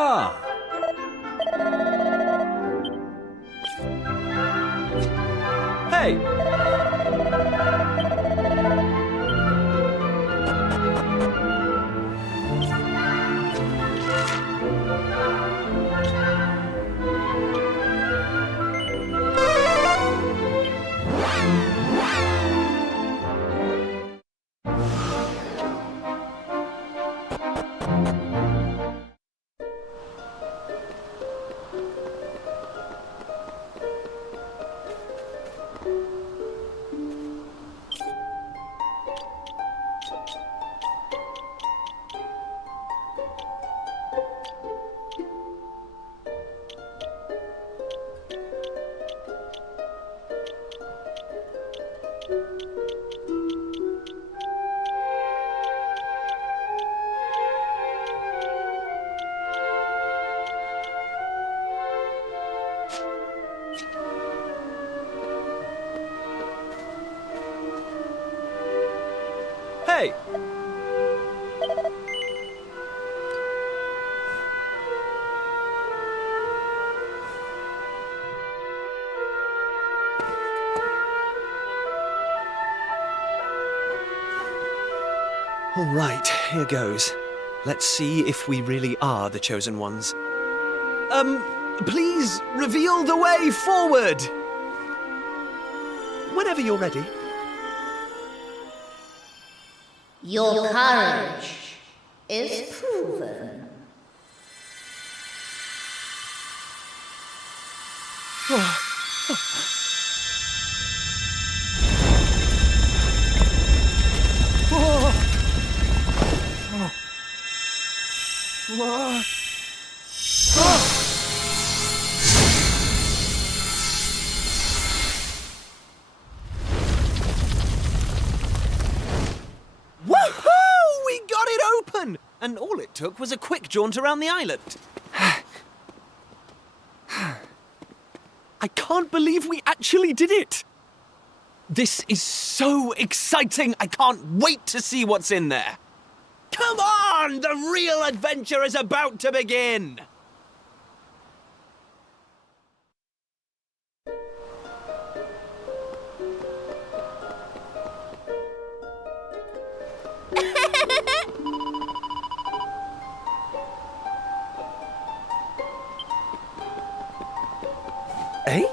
Ah. Hey! Hey! All right, here goes. Let's see if we really are the chosen ones. Please reveal the way forward! Whenever you're ready. Your courage is proven. Woohoo! We got it open! And all it took was a quick jaunt around the island. I can't believe we actually did it! This is so exciting! I can't wait to see what's in there! Come on! The real adventure is about to begin! Eh?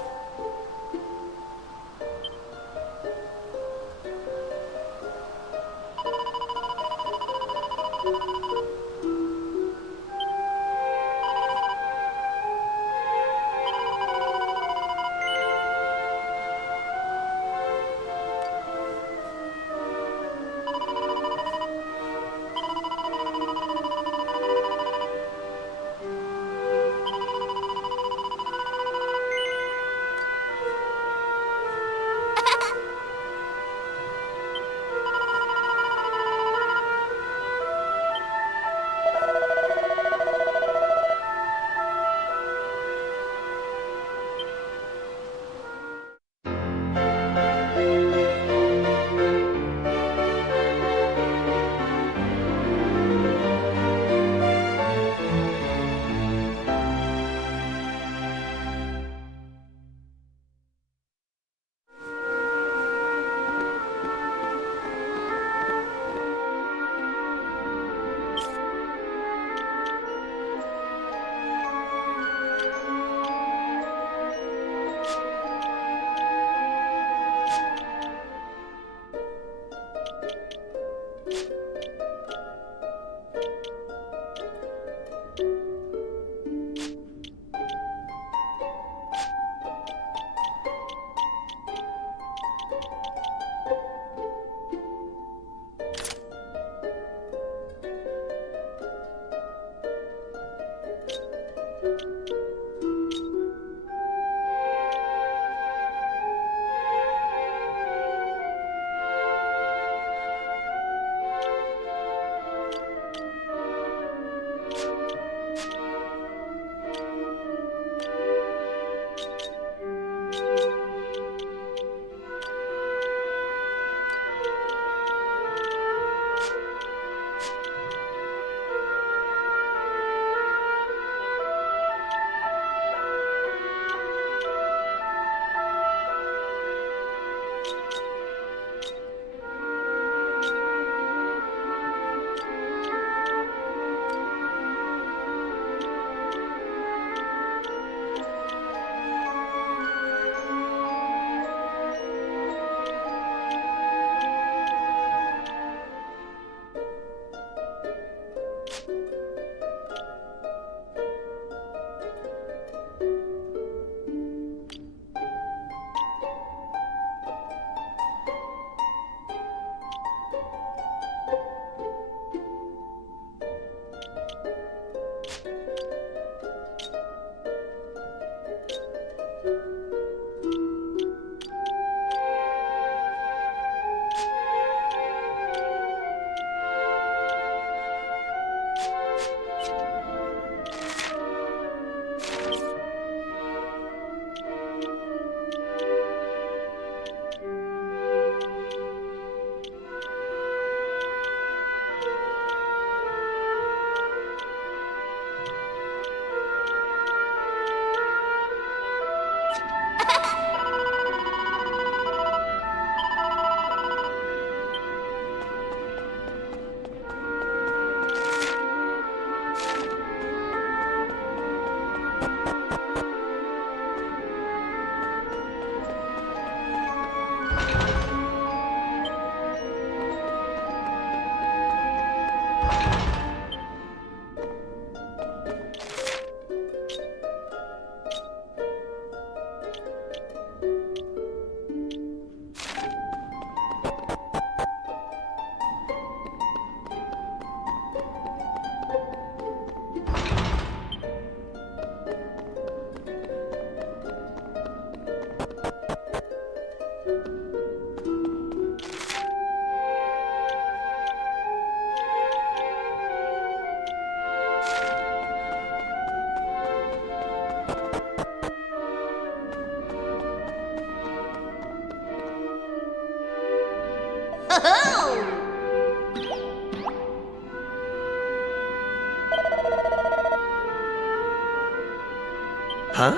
Huh?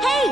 Hey!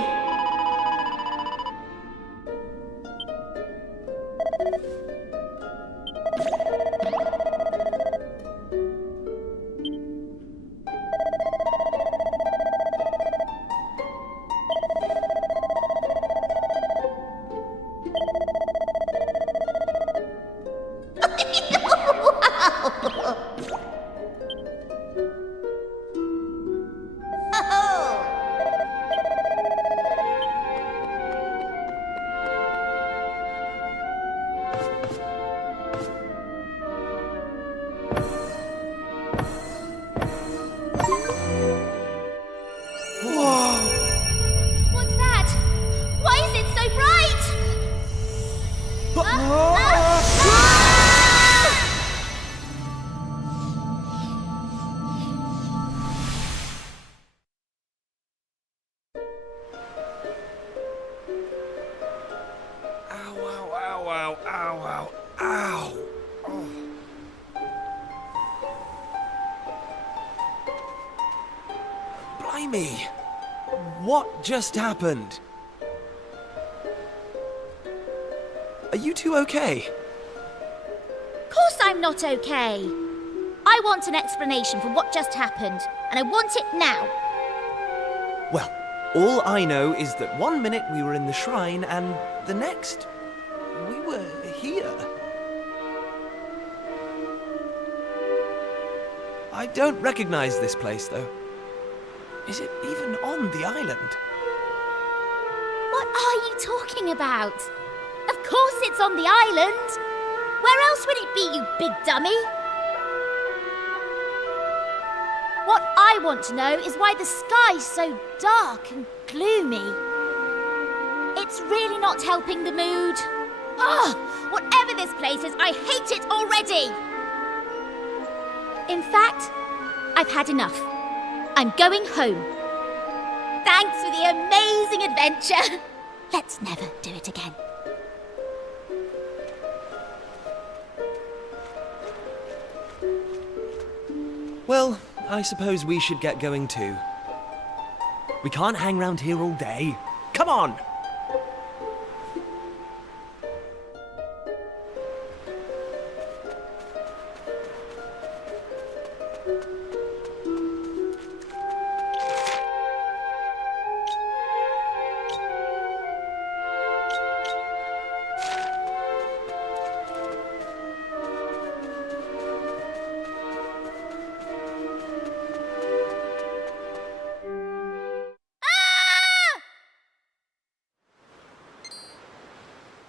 What's that? Why is it so bright? Ow, ow, ow, ow, ow, ow, ow. Oh. Blimey. What just happened? Are you two okay? Of course I'm not okay. I want an explanation for what just happened, and I want it now. Well, all I know is that 1 minute we were in the shrine and the next we were here. I don't recognize this place, though. Is it even on the island? What are you talking about? Of course it's on the island. Where else would it be, you big dummy? What I want to know is why the sky's so dark and gloomy. It's really not helping the mood. Ugh! Whatever this place is, I hate it already! In fact, I've had enough. I'm going home. Thanks for the amazing adventure. Let's never do it again. Well, I suppose we should get going too. We can't hang around here all day. Come on!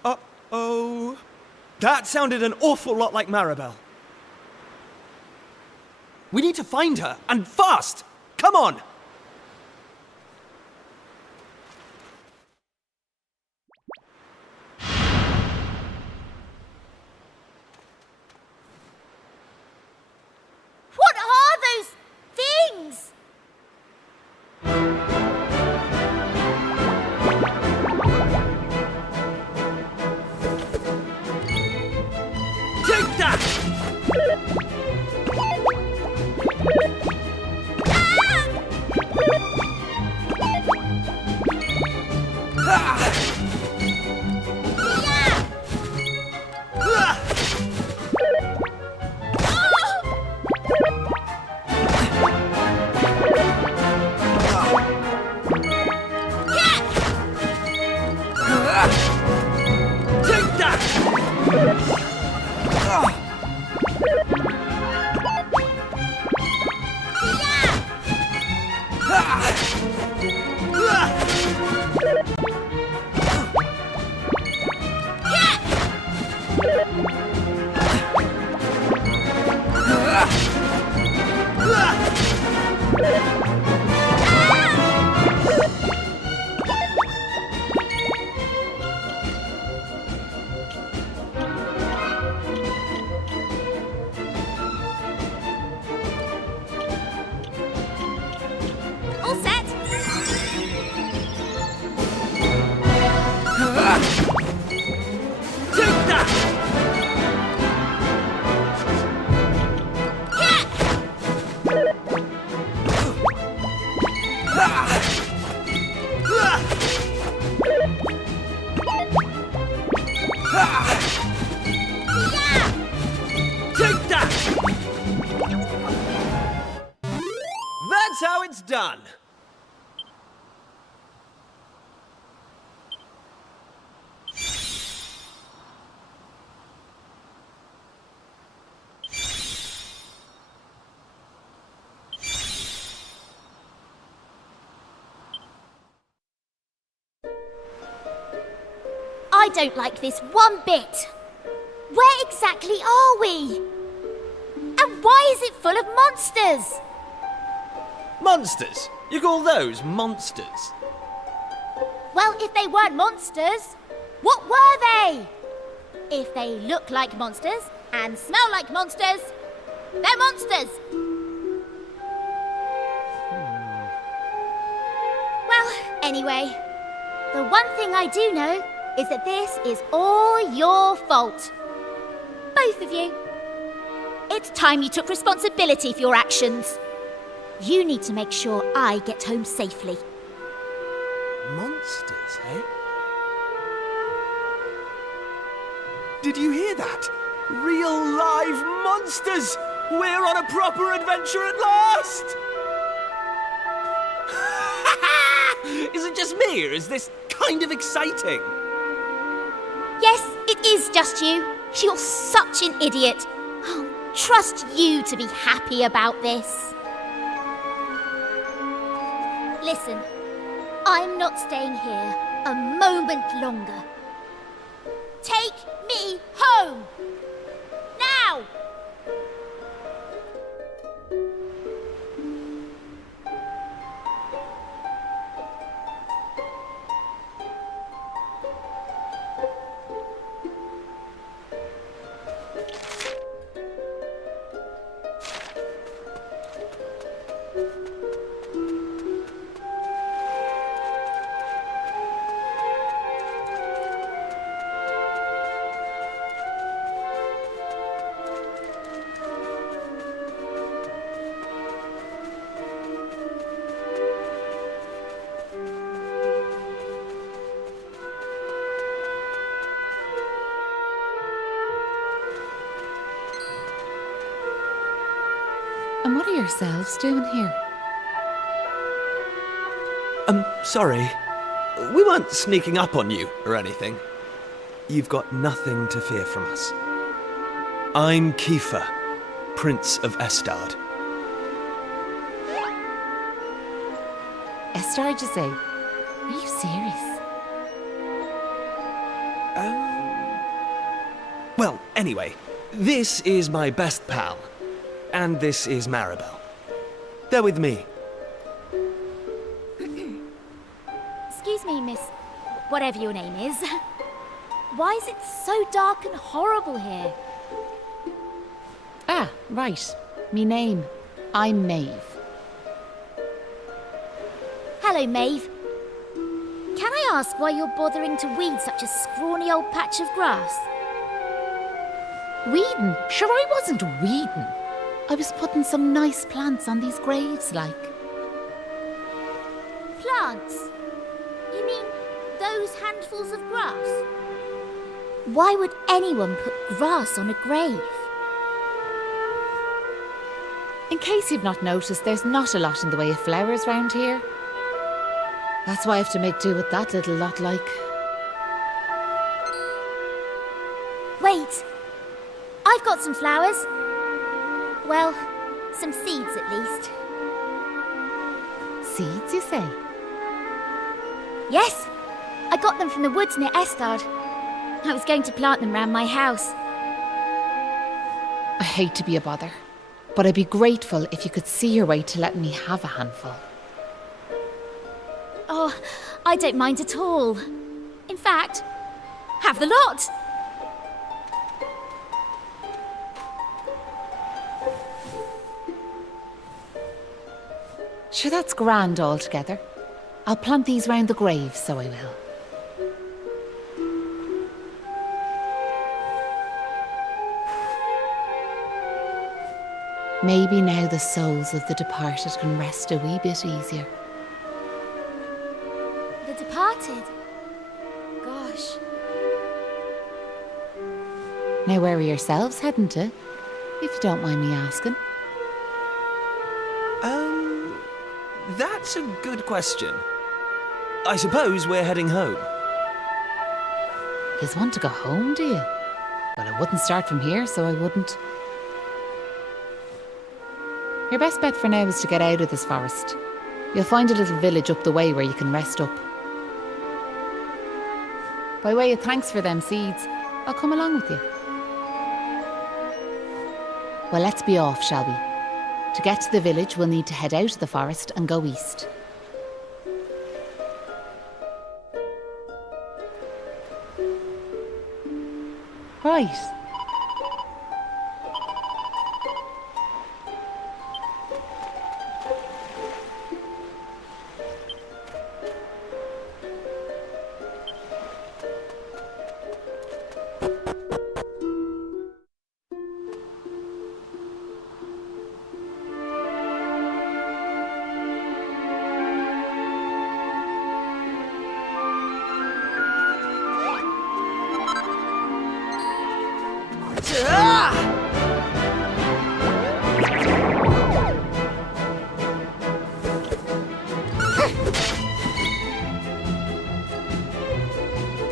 Uh-oh. That sounded an awful lot like Maribel. We need to find her, and fast! Come on! What are those things? Take that! Ah! that's how it's done. I don't like this one bit. Where exactly are we? And why is it full of monsters? Monsters? You call those monsters? Well, if they weren't monsters, what were they? If they look like monsters and smell like monsters, they're monsters. Well, anyway, the one thing I do know is that this is all your fault. Both of you. It's time you took responsibility for your actions. You need to make sure I get home safely. Monsters, eh? Did you hear that? Real live monsters! We're on a proper adventure at last! Is it just me, or is this kind of exciting? Yes, it is just you. You're such an idiot. I'll trust you to be happy about this. Listen, I'm not staying here a moment longer. Take me home! Now! And what are yourselves doing here? Sorry. We weren't sneaking up on you or anything. You've got nothing to fear from us. I'm Kiefer, Prince of Estard. Estard, you say? Are you serious? Well, anyway, this is my best pal. And this is Maribel. They're with me. Excuse me, miss, whatever your name is. Why is it so dark and horrible here? Ah, right. Me name. I'm Maeve. Hello, Maeve. Can I ask why you're bothering to weed such a scrawny old patch of grass? Weeding? Sure, I wasn't weeding. I was putting some nice plants on these graves, like. Plants? You mean those handfuls of grass? Why would anyone put grass on a grave? In case you've not noticed, there's not a lot in the way of flowers round here. That's why I have to make do with that little lot, like. Wait! I've got some flowers. Well, some seeds at least. Seeds, you say? Yes, I got them from the woods near Estard. I was going to plant them round my house. I hate to be a bother, but I'd be grateful if you could see your way to letting me have a handful. Oh, I don't mind at all. In fact, have the lot. Sure, that's grand altogether. I'll plant these round the grave, so I will. Maybe now the souls of the departed can rest a wee bit easier. The departed? Gosh. Now where are yourselves heading to? If you don't mind me asking. That's a good question. I suppose we're heading home. You want to go home, do you? Well, I wouldn't start from here, so I wouldn't. Your best bet for now is to get out of this forest. You'll find a little village up the way where you can rest up. By way of thanks for them seeds, I'll come along with you. Well, let's be off, shall we? To get to the village, we'll need to head out of the forest and go east. Right.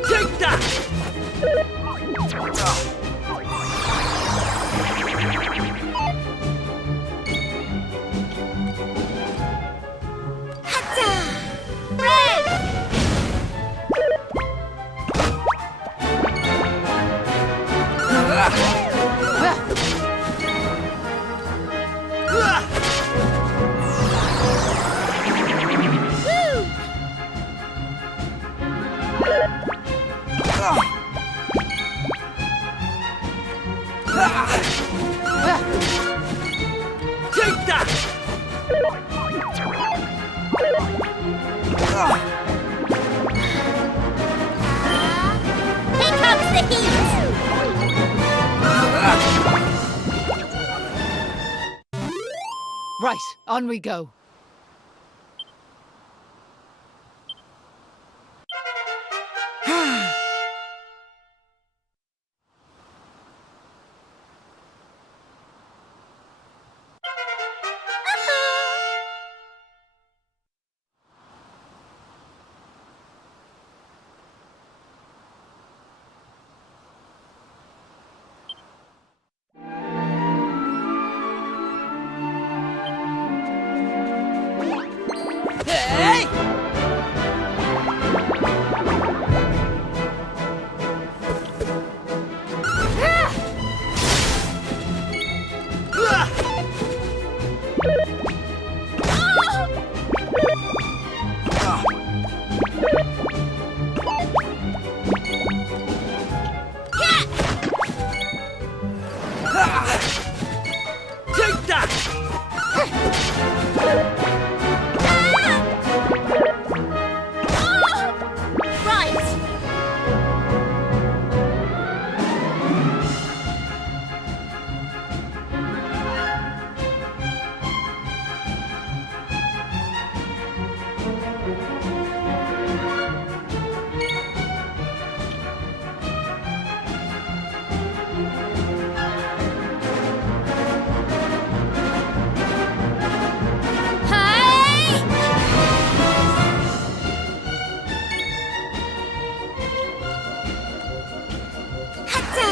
Take that! Take that! Here comes the heat! Right, on we go. Hey! Take that! Right! Hey! Hatta!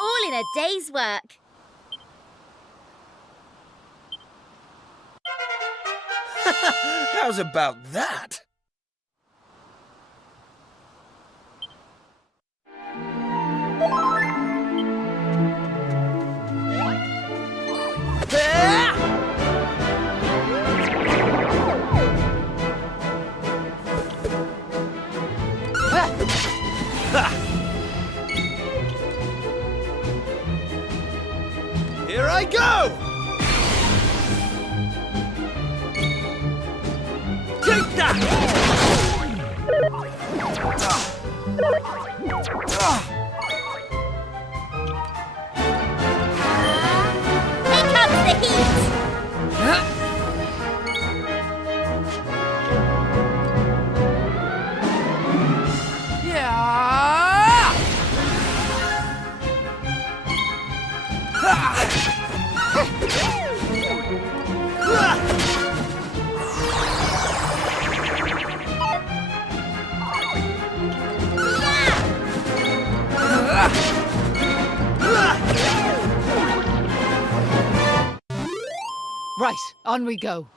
All in a day's work. How's about that? Here I go! Take that! Here comes the heat! Yeah! Right, on we go.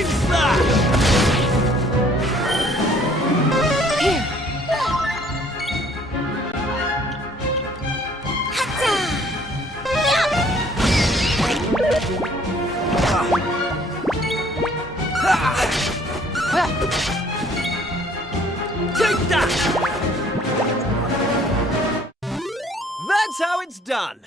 Name's that! Here. Take that! That's how it's done.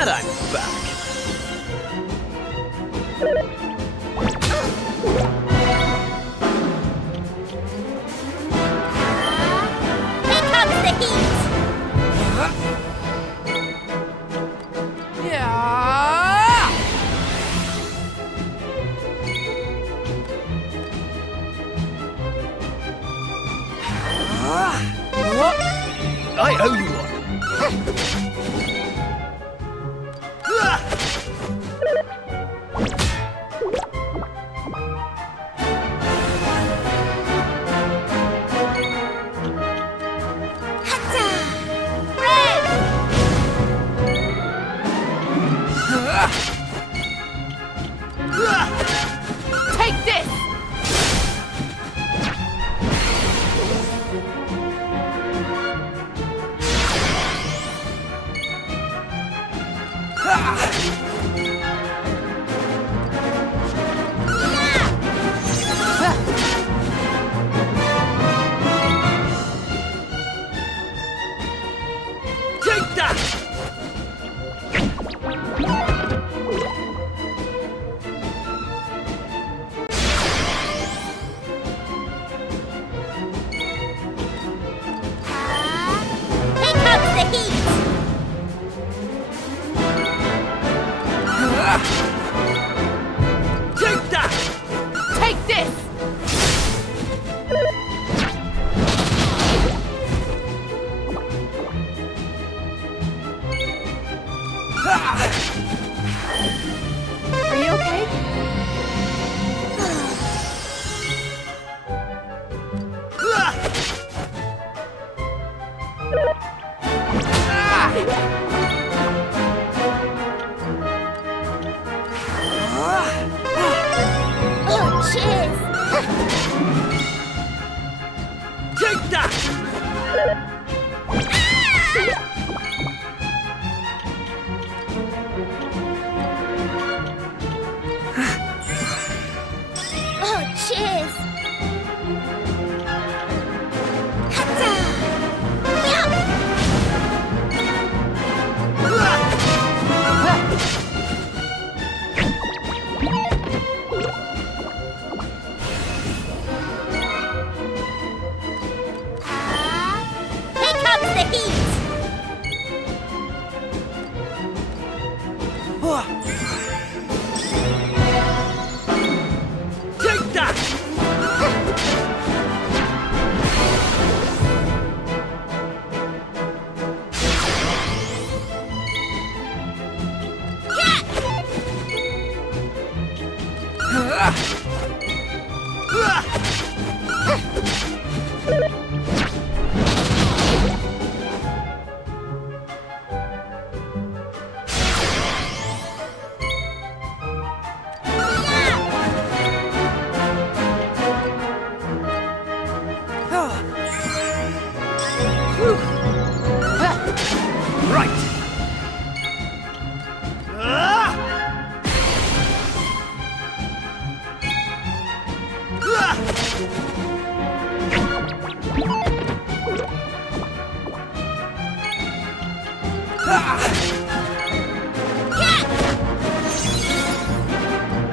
And I'm back. Here comes the heat! I owe you one. Take this! Take that! Here comes the heat! Take that! Take this! Are you okay? Oh, cheers! Take that! Oh, cheers! Hatta! Yum! Here comes the heat! Take that! Right!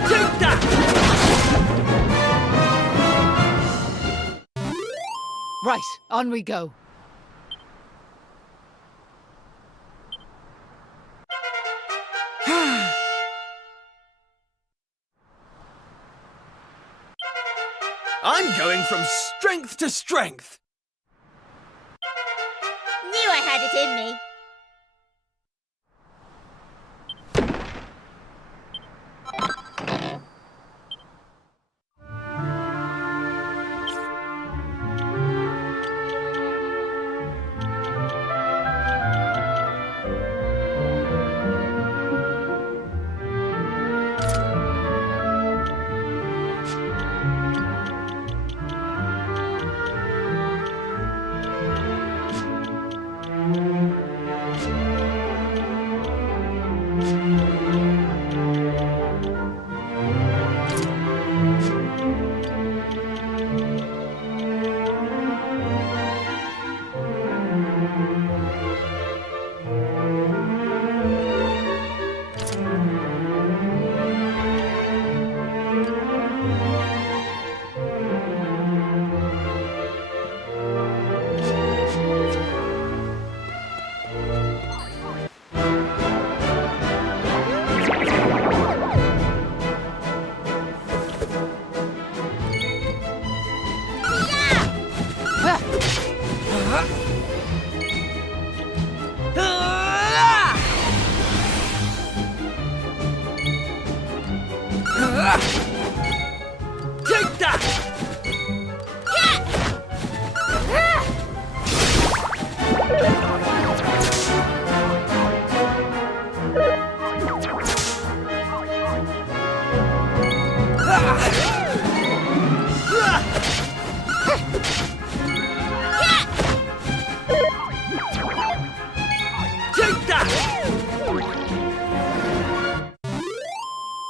Take that! Right, on we go. I'm going from strength to strength. Knew I had it in me.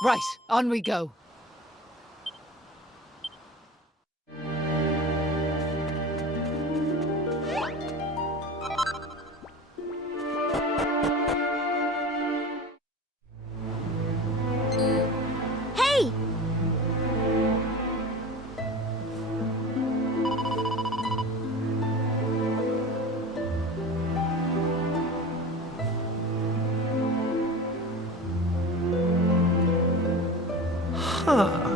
Right, on we go. Hey! Huh.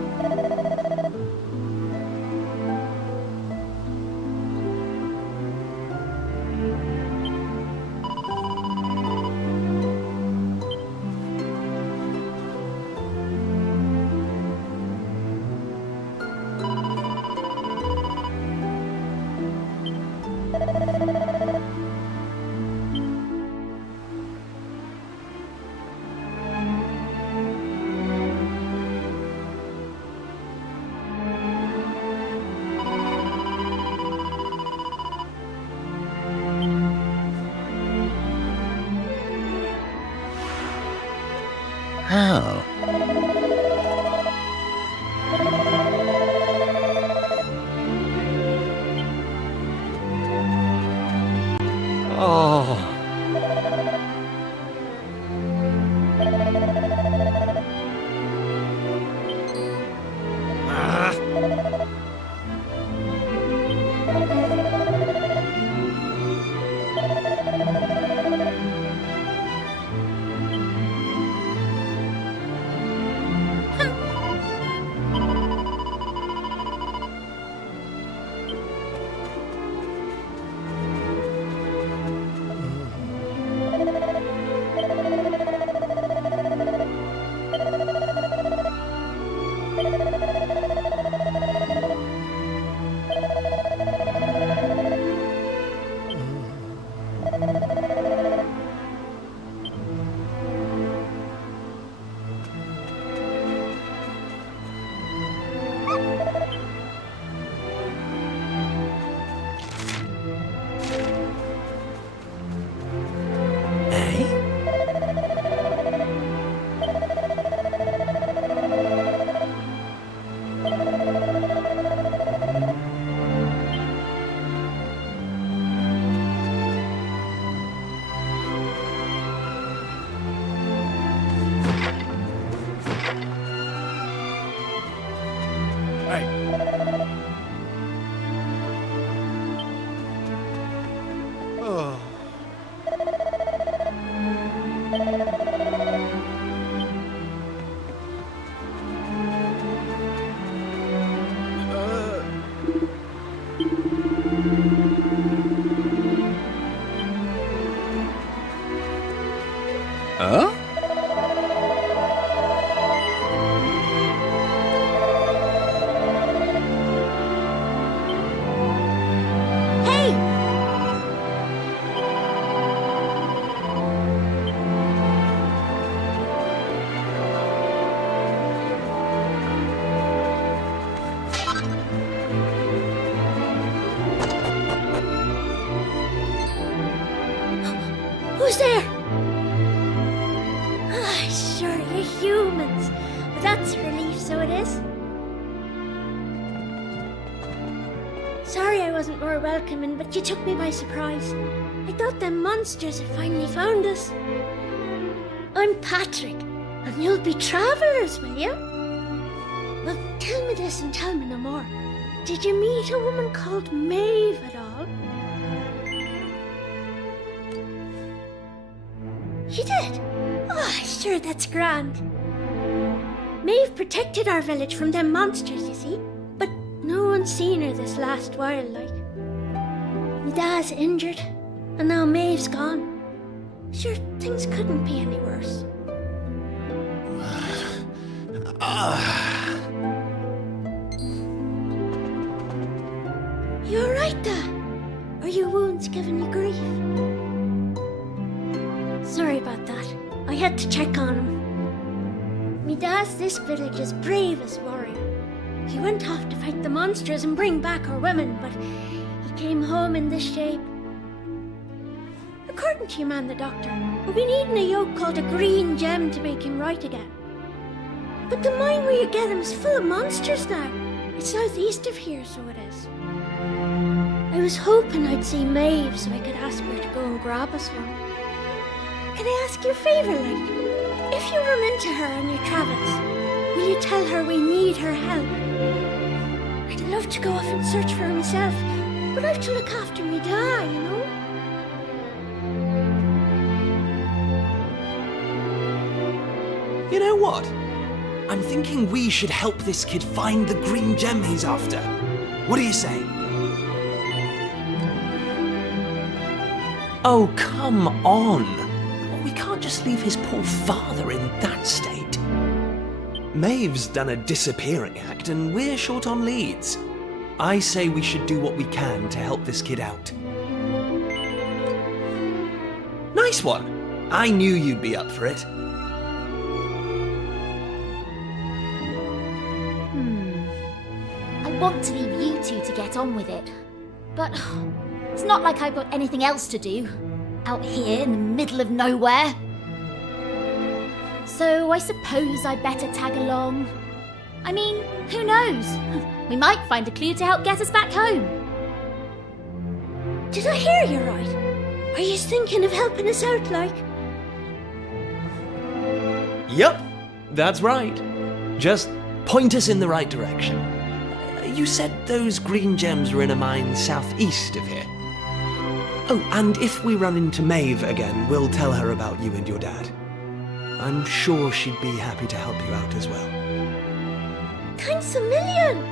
How? Oh. Huh? Hey! Who's there? Ah, sure, you're humans. But that's a relief, so it is. Sorry I wasn't more welcoming, but you took me by surprise. I thought them monsters had finally found us. I'm Patrick, and you'll be travellers, will you? Well, tell me this and tell me no more. Did you meet a woman called Maeve at all? You did? Oh, sure, that's grand. Maeve protected our village from them monsters, you see. But no one's seen her this last while, like. My dad's injured, and now Maeve's gone. Sure, things couldn't be any worse. You alright, Dad? Are your wounds giving you grief? Sorry about that. I had to check on him. Me dad's this village's bravest warrior. He went off to fight the monsters and bring back our women, but he came home in this shape. According to your man, the doctor, we'll be needing a yoke called a green gem to make him right again. But the mine where you get them is full of monsters now. It's southeast of here, so it is. I was hoping I'd see Maeve so I could ask her to go and grab us one. Can I ask you a favour, like? If you run into her on your travels, will you tell her we need her help? I'd love to go off and search for her myself, but I have to look after me dad, you know? You know what? I'm thinking we should help this kid find the green gem he's after. What do you say? Oh, come on. We can't just leave his poor father in that state. Maeve's done a disappearing act and we're short on leads. I say we should do what we can to help this kid out. Nice one. I knew you'd be up for it. I want to leave you two to get on with it. But it's not like I've got anything else to do. Out here in the middle of nowhere. So I suppose I'd better tag along. I mean, who knows? We might find a clue to help get us back home. Did I hear you right? Are you thinking of helping us out, like? Yep, that's right. Just point us in the right direction. You said those green gems were in a mine southeast of here. Oh, and if we run into Maeve again, we'll tell her about you and your dad. I'm sure she'd be happy to help you out as well. Thanks a million!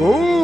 Oh!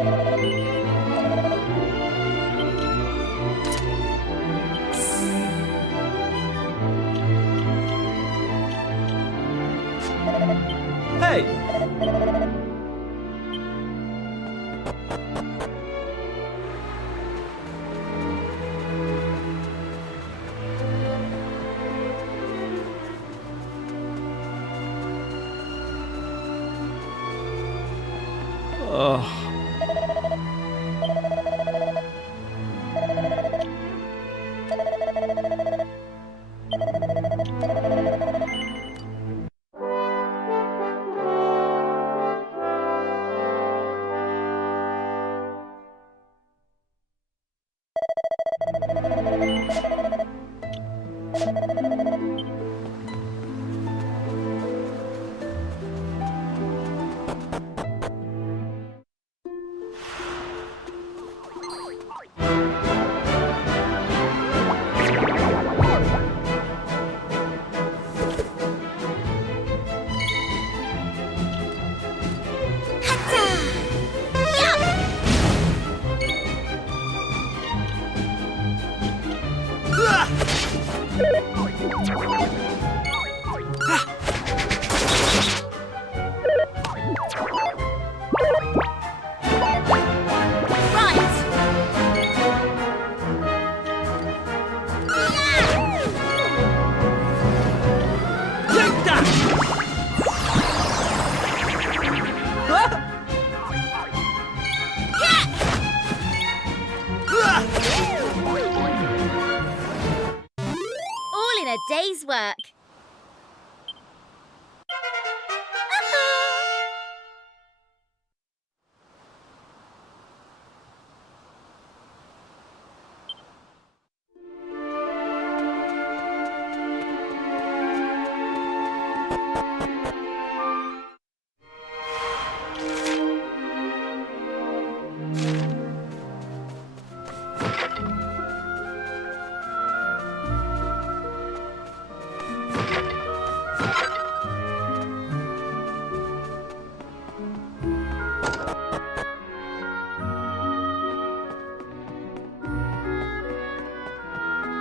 Hey! All in a day's work.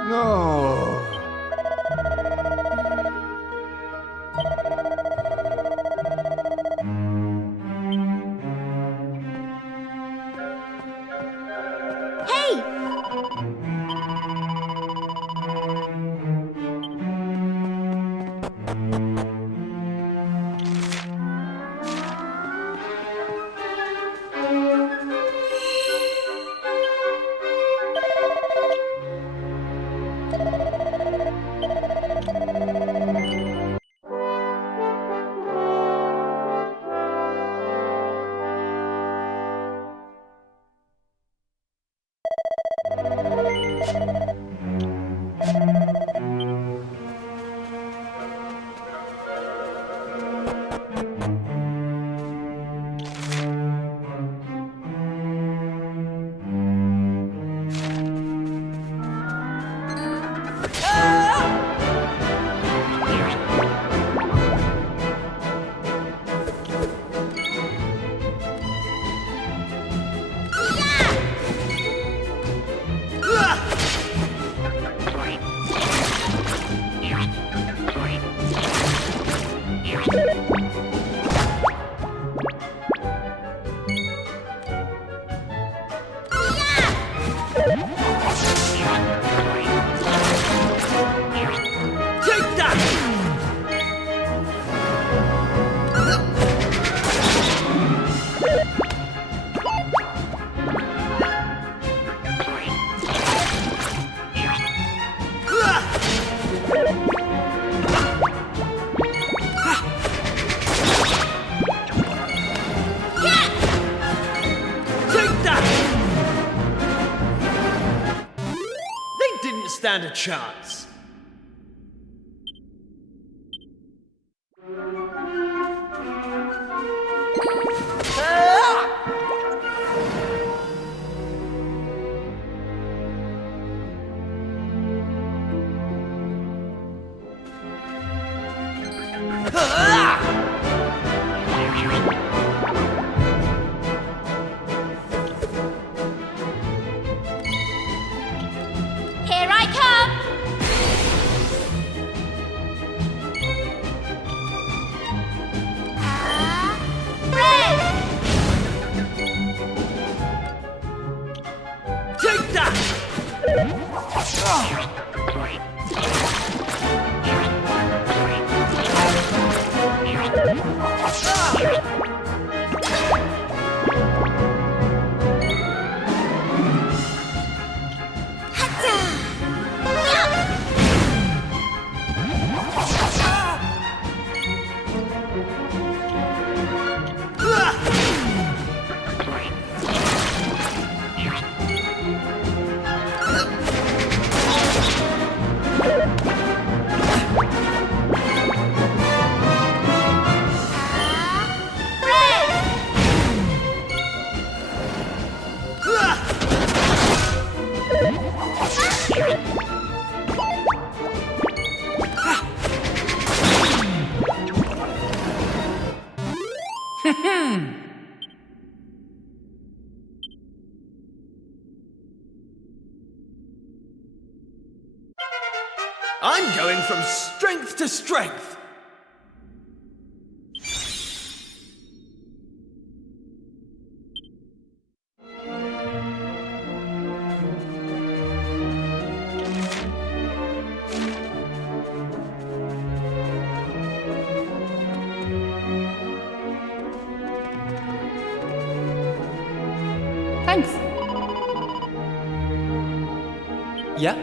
No. Hey! Stand a chance. Take that! I'm going from strength to strength. Thanks. Yeah?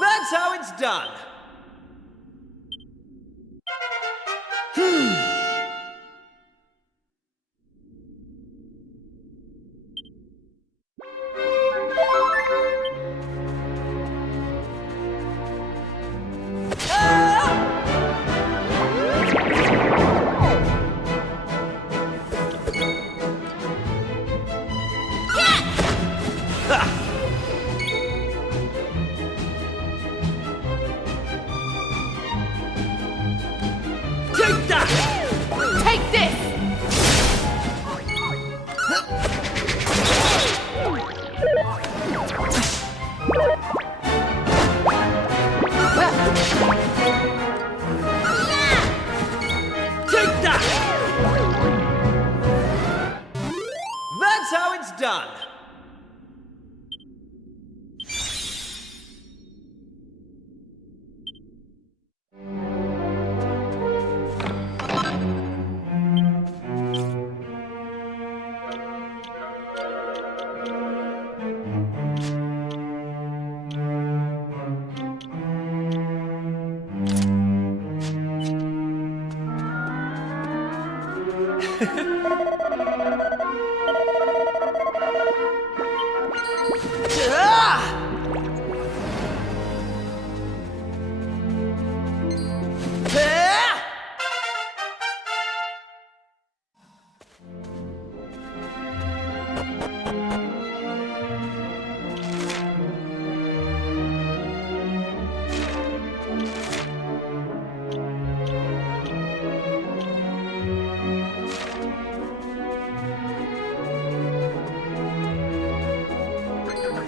That's how it's done. Take that! Take this! Take that! That's how it's done.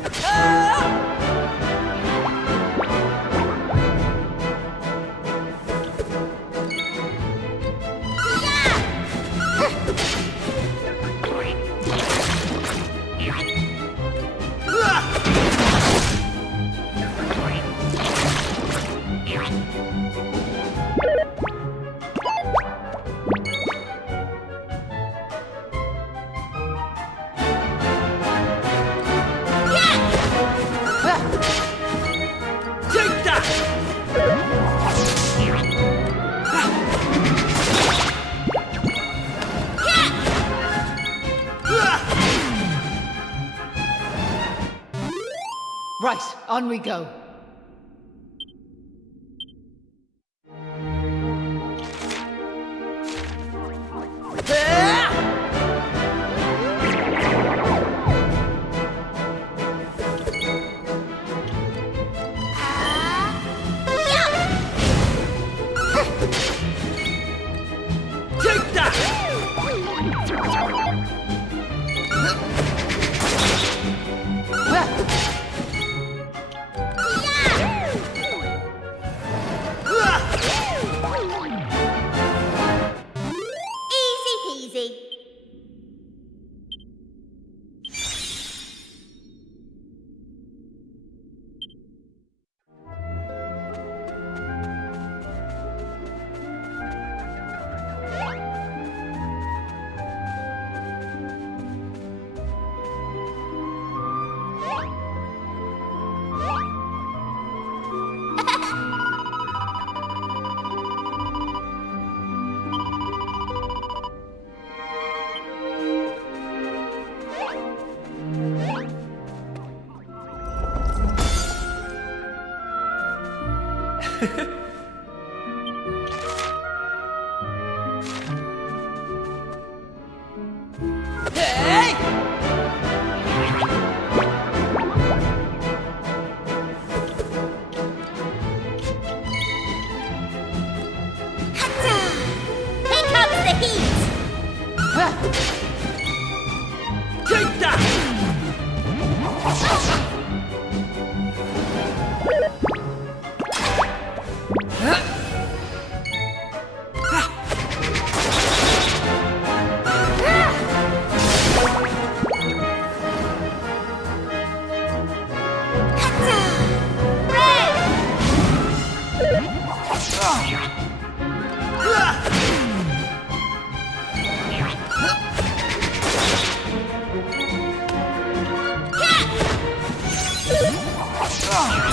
Take that! Right, on we go. Take that! Easy peasy. Here comes the heat. Take that!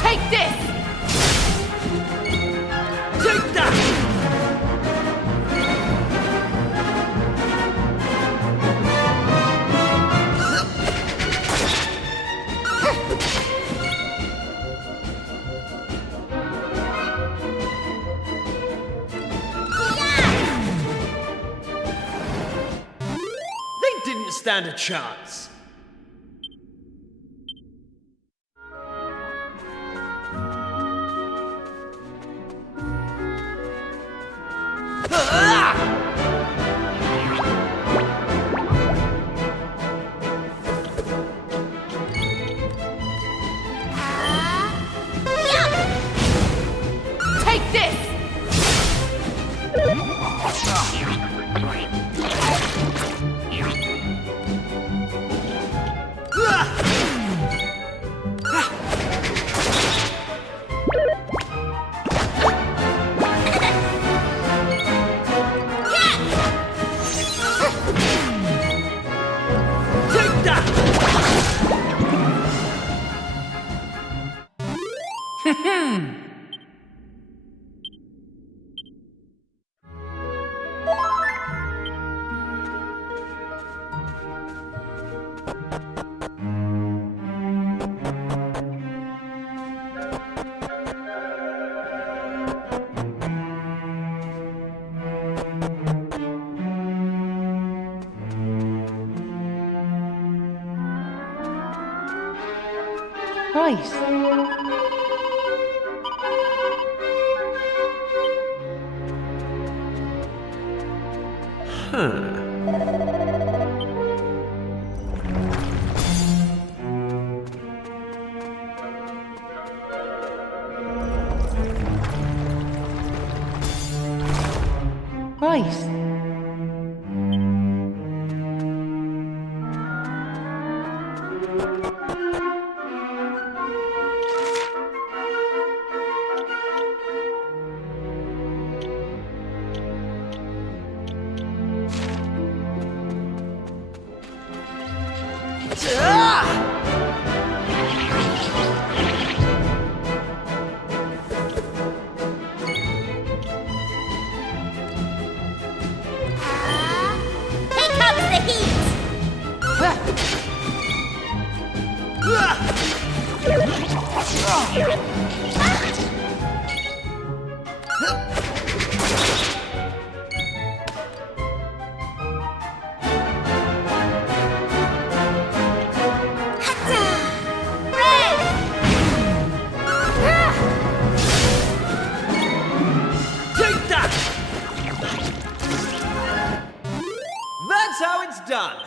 Take this! Take that! They didn't stand a chance. Take this! Take that! Right. right. Here comes the heat! Take that! That's how it's done.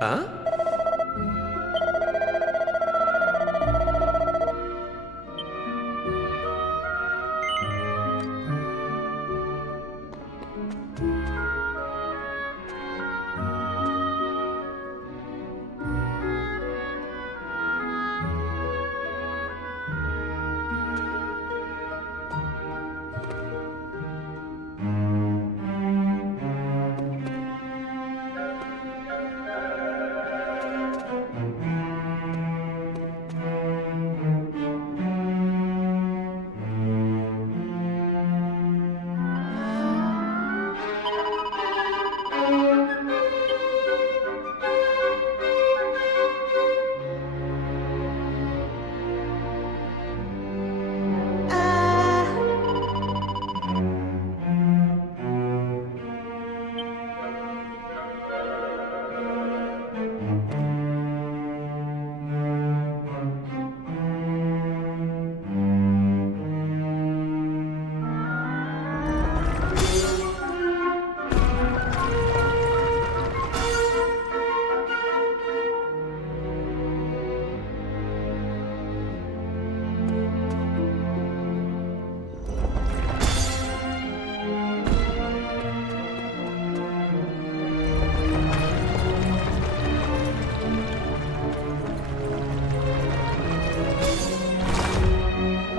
Huh?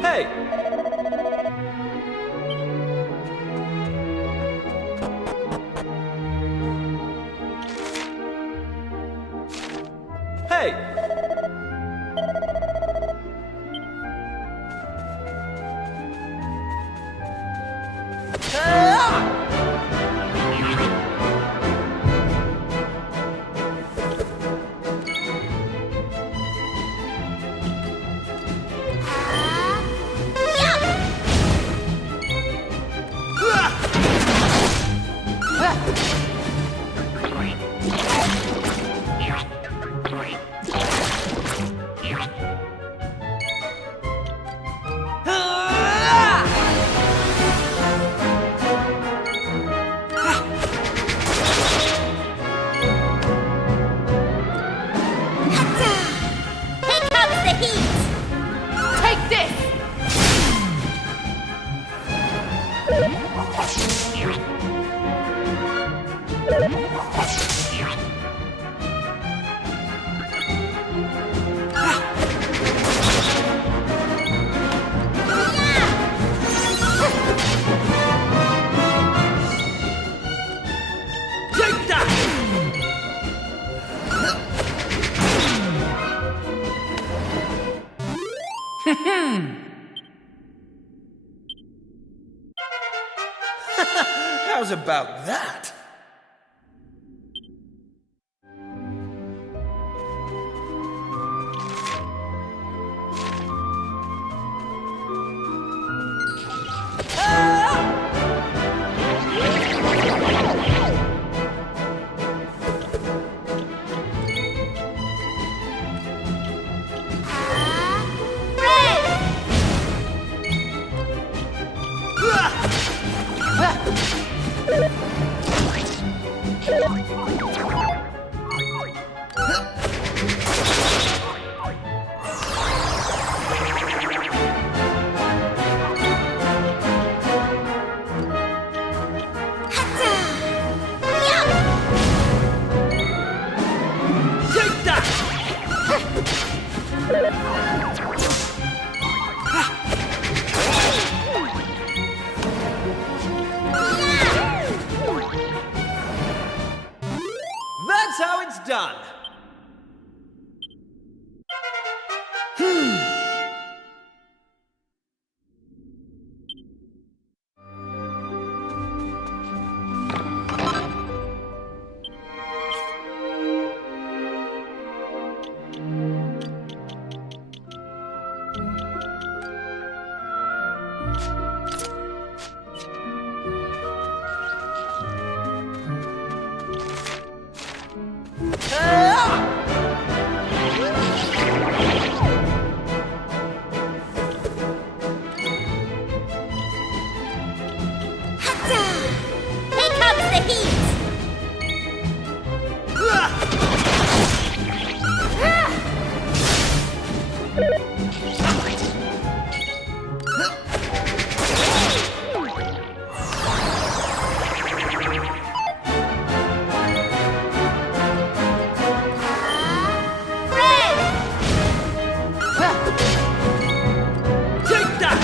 Hey! Hey! Here comes the heat! Take this! Take that! How's about that? That's how it's done. Here comes the heat! Take that!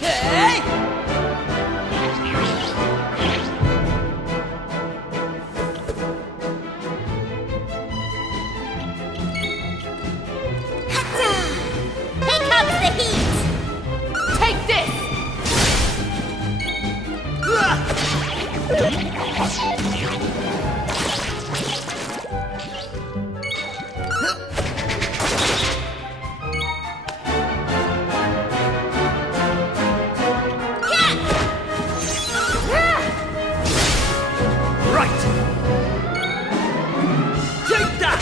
Hey! Here comes the heat! Take this! Right! Take that!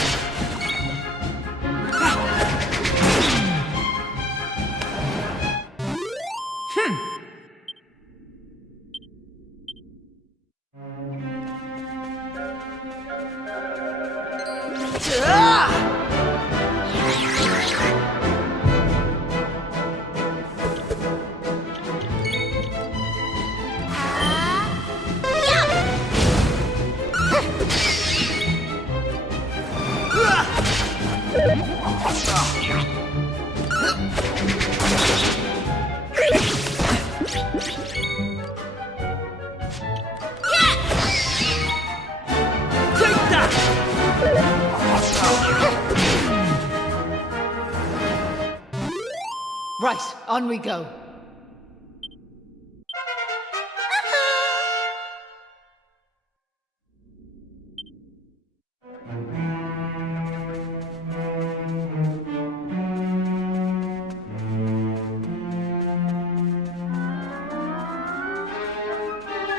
Take that! Right, on we go.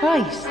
Right.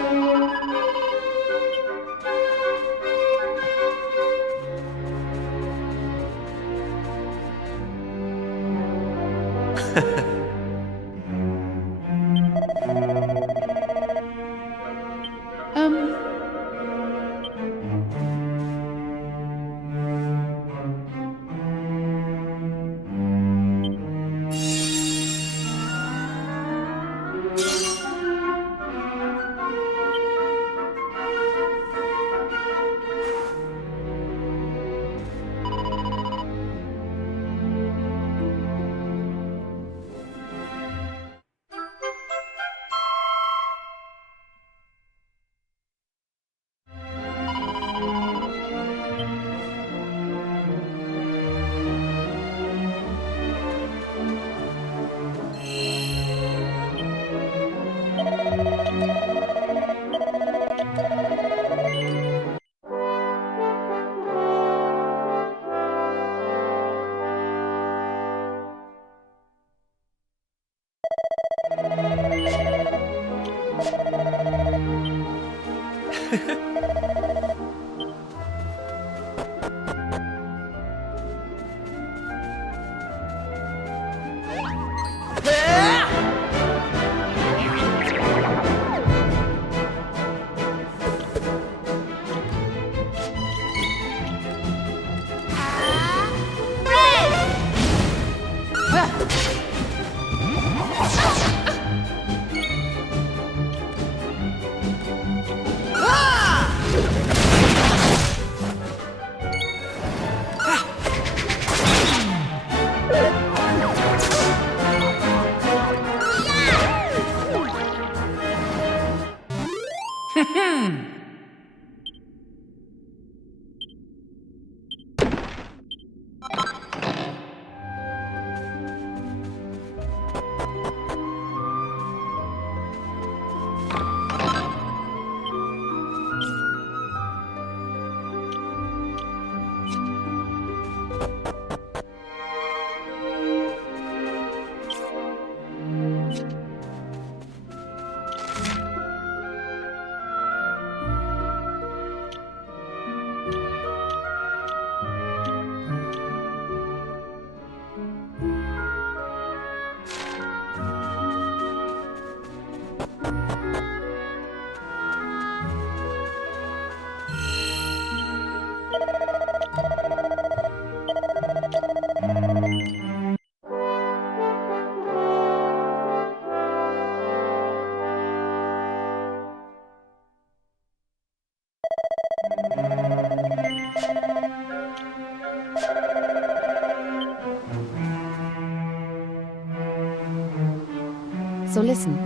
So listen,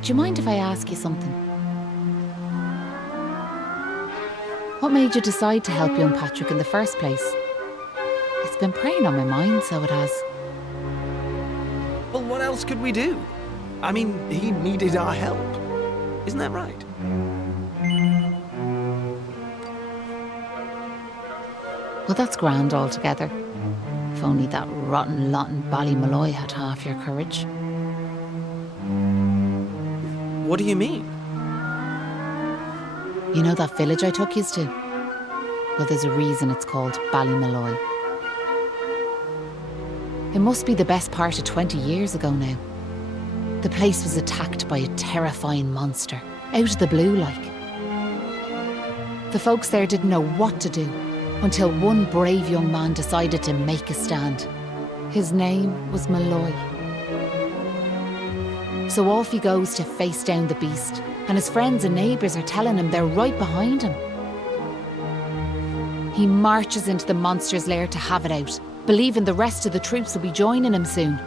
do you mind if I ask you something? What made you decide to help young Patrick in the first place? It's been preying on my mind, so it has. Well, what else could we do? I mean, he needed our help. Isn't that right? Well, that's grand altogether. If only that rotten lot in Ballymalloy had half your courage. What do you mean? You know that village I took yous to? Well, there's a reason it's called Ballymalloy. It must be the best part of 20 years ago now. The place was attacked by a terrifying monster, out of the blue like. The folks there didn't know what to do until one brave young man decided to make a stand. His name was Malloy. So off he goes to face down the beast, and his friends and neighbours are telling him they're right behind him. He marches into the monster's lair to have it out, believing the rest of the troops will be joining him soon.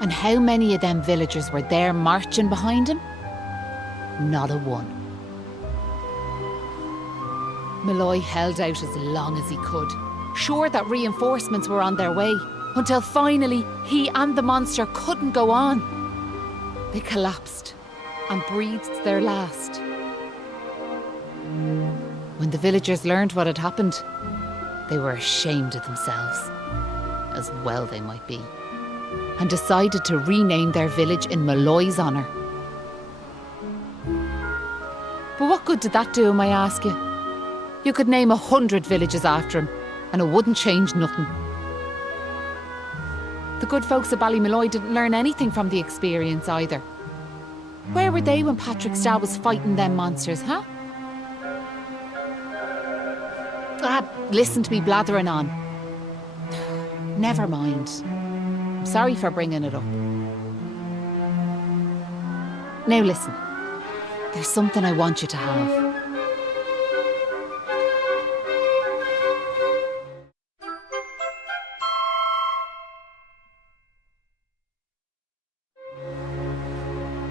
And how many of them villagers were there marching behind him? Not a one. Malloy held out as long as he could, sure that reinforcements were on their way, until finally he and the monster couldn't go on. They collapsed and breathed their last. When the villagers learned what had happened, they were ashamed of themselves, as well they might be, and decided to rename their village in Malloy's honour. But what good did that do him, I ask you? You could name 100 villages after him, and it wouldn't change nothing. The good folks of Ballymalloy didn't learn anything from the experience either. Where were they when Patrick's dad was fighting them monsters, huh? Listen to me blathering on. Never mind. I'm sorry for bringing it up. Now listen, there's something I want you to have.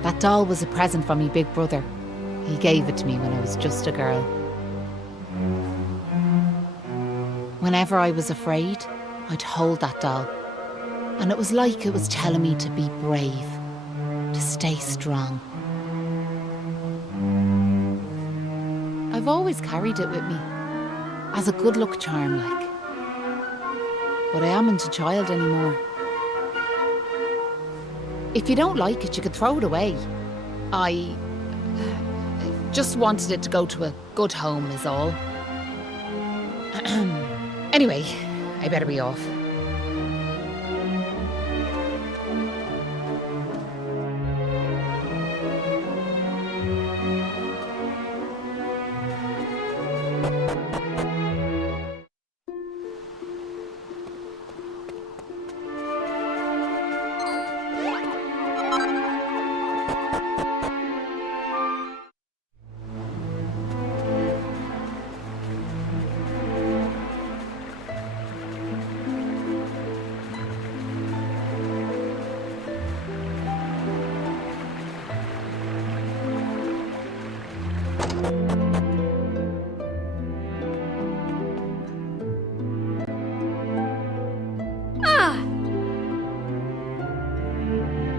That doll was a present from me big brother. He gave it to me when I was just a girl. Whenever I was afraid, I'd hold that doll. And it was like it was telling me to be brave, to stay strong. I've always carried it with me, as a good luck charm like. But I amn't a child anymore. If you don't like it, you could throw it away. I just wanted it to go to a good home is all. Anyway, I better be off.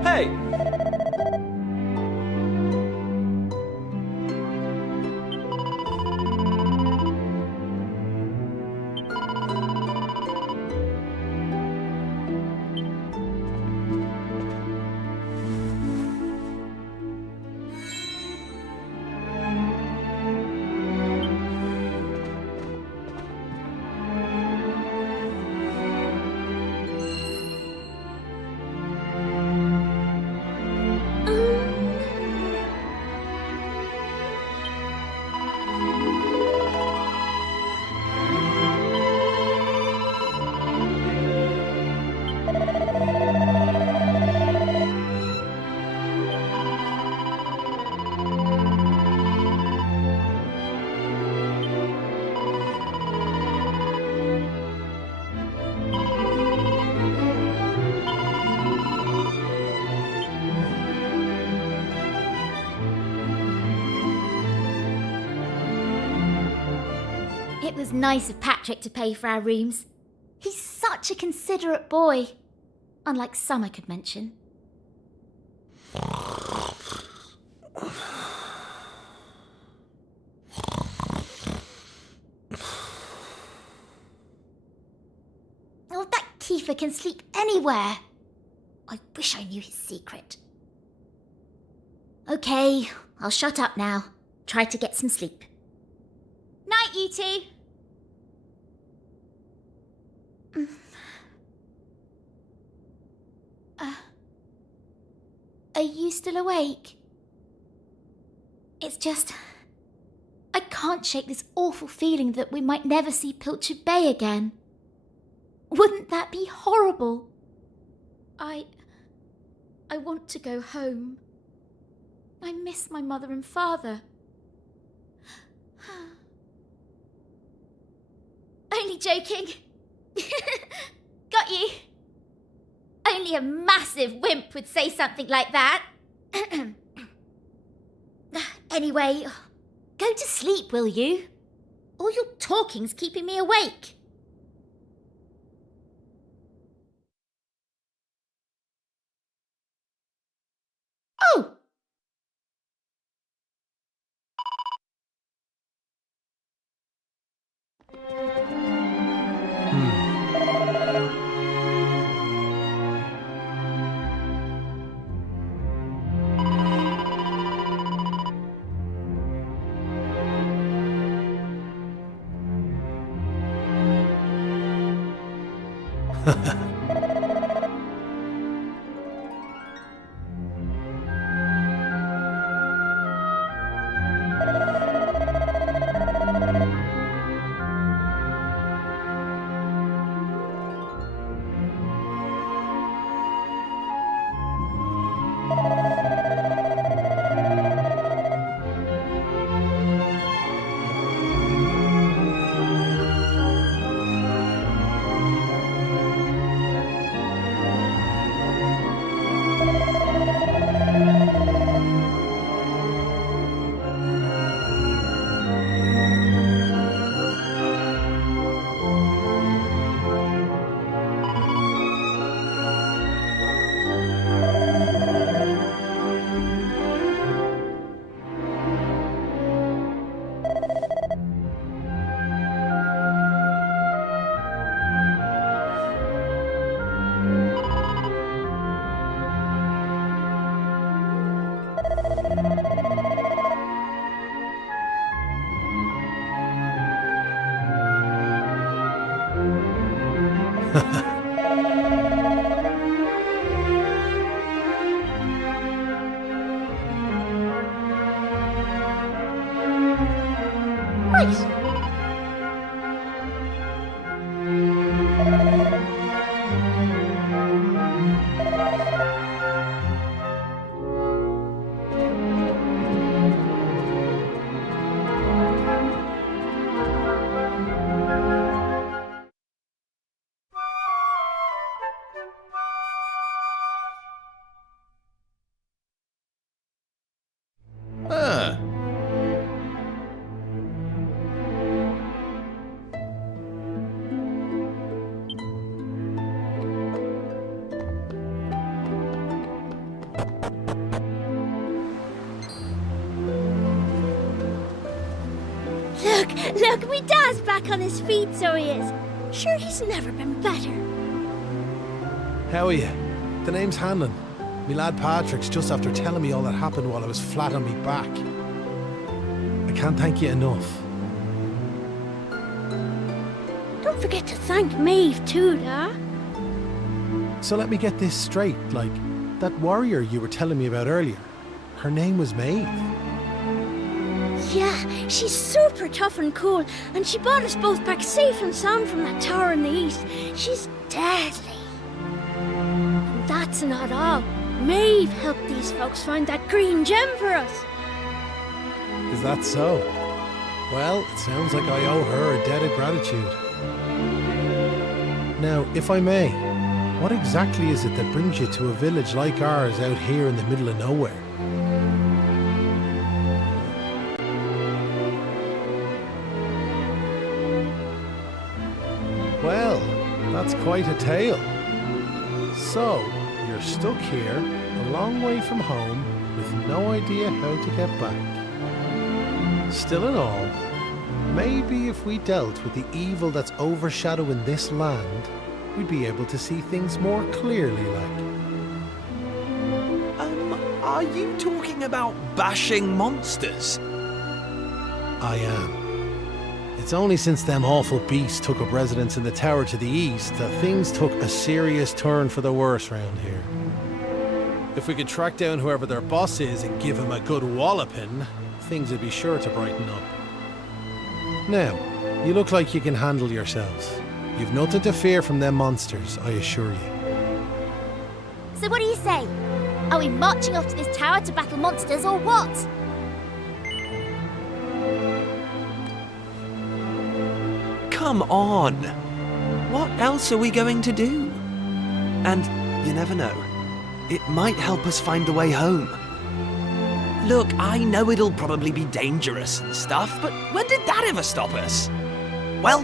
Hey! It was nice of Patrick to pay for our rooms. He's such a considerate boy. Unlike some I could mention. Oh, that Kiefer can sleep anywhere. I wish I knew his secret. Okay, I'll shut up now. Try to get some sleep. Night, you two. Are you still awake? It's just... I can't shake this awful feeling that we might never see Pilchard Bay again. Wouldn't that be horrible? I want to go home. I miss my mother and father. Only joking. Got you. Only a massive wimp would say something like that. Anyway, go to sleep, will you? All your talking's keeping me awake. Oh! Right. Ah. Look, me dad's back on his feet, so he is. Sure, he's never been better. How are you? The name's Hanlon. Me lad Patrick's just after telling me all that happened while I was flat on me back. I can't thank you enough. Don't forget to thank Maeve too, da. So let me get this straight, like, that warrior you were telling me about earlier, her name was Maeve. Yeah, she's super tough and cool, and she brought us both back safe and sound from that tower in the east. She's deadly. And that's not all. Maeve helped these folks find that green gem for us. Is that so? Well, it sounds like I owe her a debt of gratitude. Now, if I may, what exactly is it that brings you to a village like ours out here in the middle of nowhere? That's quite a tale. So, you're stuck here, a long way from home, with no idea how to get back. Still in all, maybe if we dealt with the evil that's overshadowing this land, we'd be able to see things more clearly, like. Are you talking about bashing monsters? I am. It's only since them awful beasts took up residence in the tower to the east that things took a serious turn for the worse round here. If we could track down whoever their boss is and give him a good walloping, things would be sure to brighten up. Now, you look like you can handle yourselves. You've nothing to fear from them monsters, I assure you. So what do you say? Are we marching off to this tower to battle monsters or what? Come on! What else are we going to do? And you never know. It might help us find the way home. Look, I know it'll probably be dangerous and stuff, but when did that ever stop us? Well,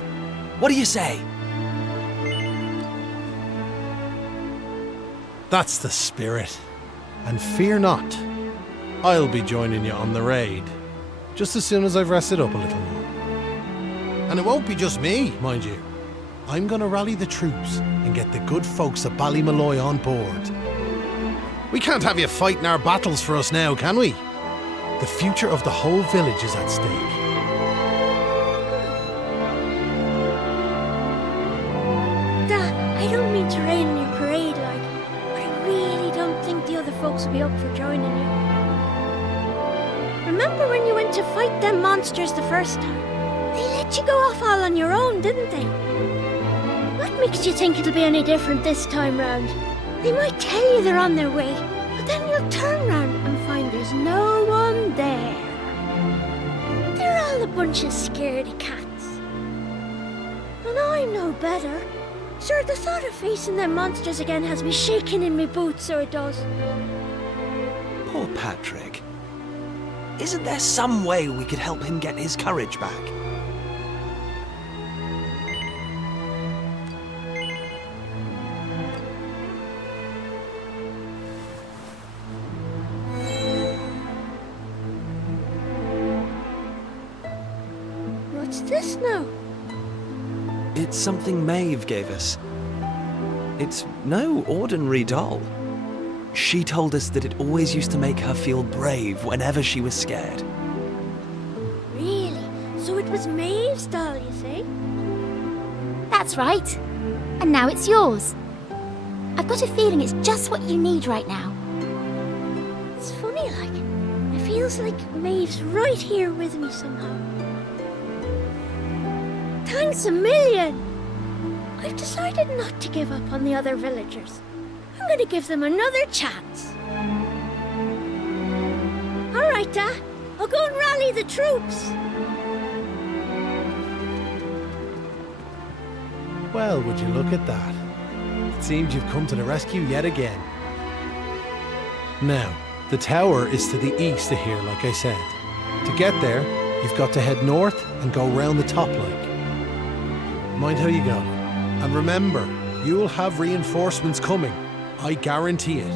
what do you say? That's the spirit. And fear not. I'll be joining you on the raid, just as soon as I've rested up a little more. And it won't be just me, mind you. I'm gonna rally the troops and get the good folks of Ballymalloy on board. We can't have you fighting our battles for us now, can we? The future of the whole village is at stake. Dad, I don't mean to rain on your parade, like, but I really don't think the other folks will be up for joining you. Remember when you went to fight them monsters the first time? They let you go off all on your own, didn't they? What makes you think it'll be any different this time round? They might tell you they're on their way, but then you'll turn round and find there's no one there. They're all a bunch of scaredy cats. And I know better. Sure, the thought of facing them monsters again has me shaking in my boots, so it does. Poor Patrick. Isn't there some way we could help him get his courage back? What's this now? It's something Maeve gave us. It's no ordinary doll. She told us that it always used to make her feel brave whenever she was scared. Really? So it was Maeve's doll, you say? That's right. And now it's yours. I've got a feeling it's just what you need right now. It's funny, like, it feels like Maeve's right here with me somehow. Thanks a million! I've decided not to give up on the other villagers. I'm going to give them another chance. All right, Dad. I'll go and rally the troops. Well, would you look at that? It seems you've come to the rescue yet again. Now, the tower is to the east of here, like I said. To get there, you've got to head north and go round the top like. Mind how you go. And remember, you'll have reinforcements coming. I guarantee it.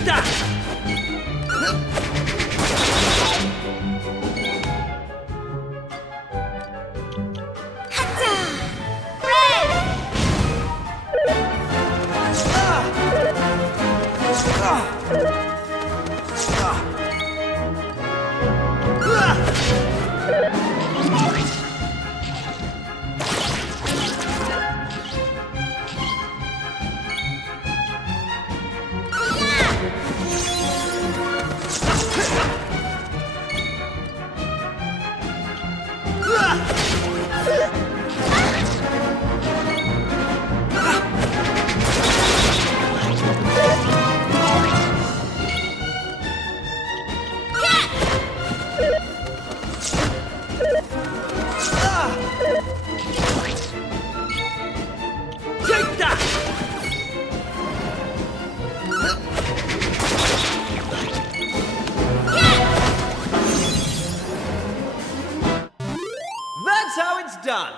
Take that! Take that! That's how it's done.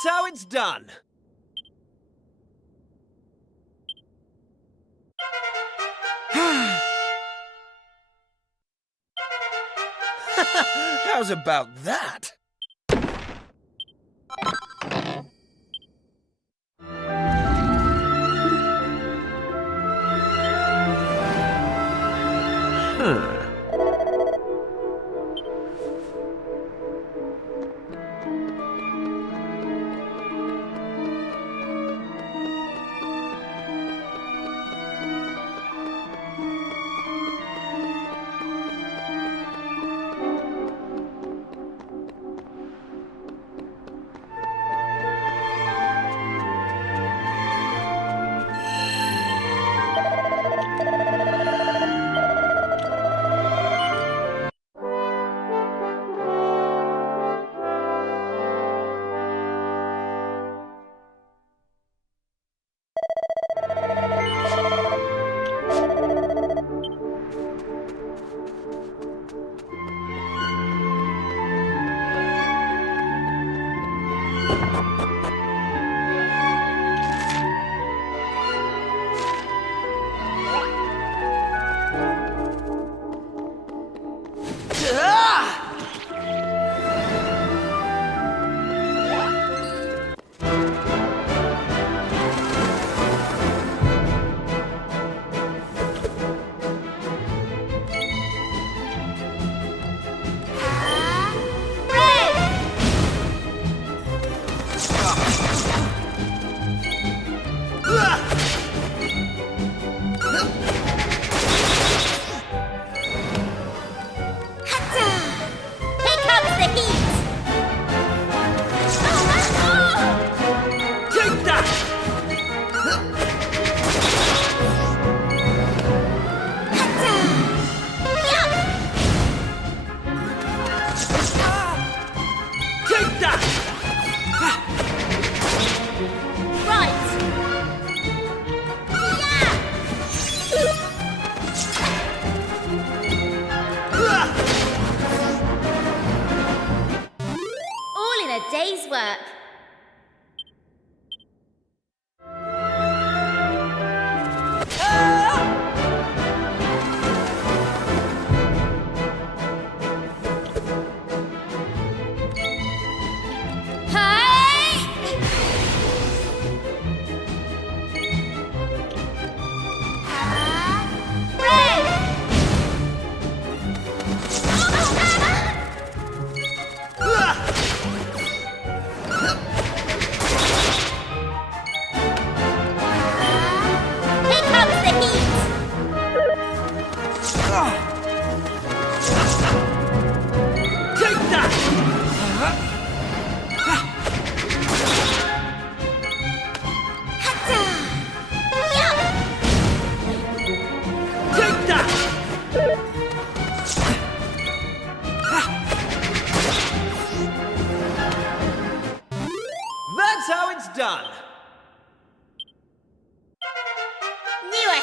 That's how it's done. How's about that?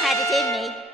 had it in me.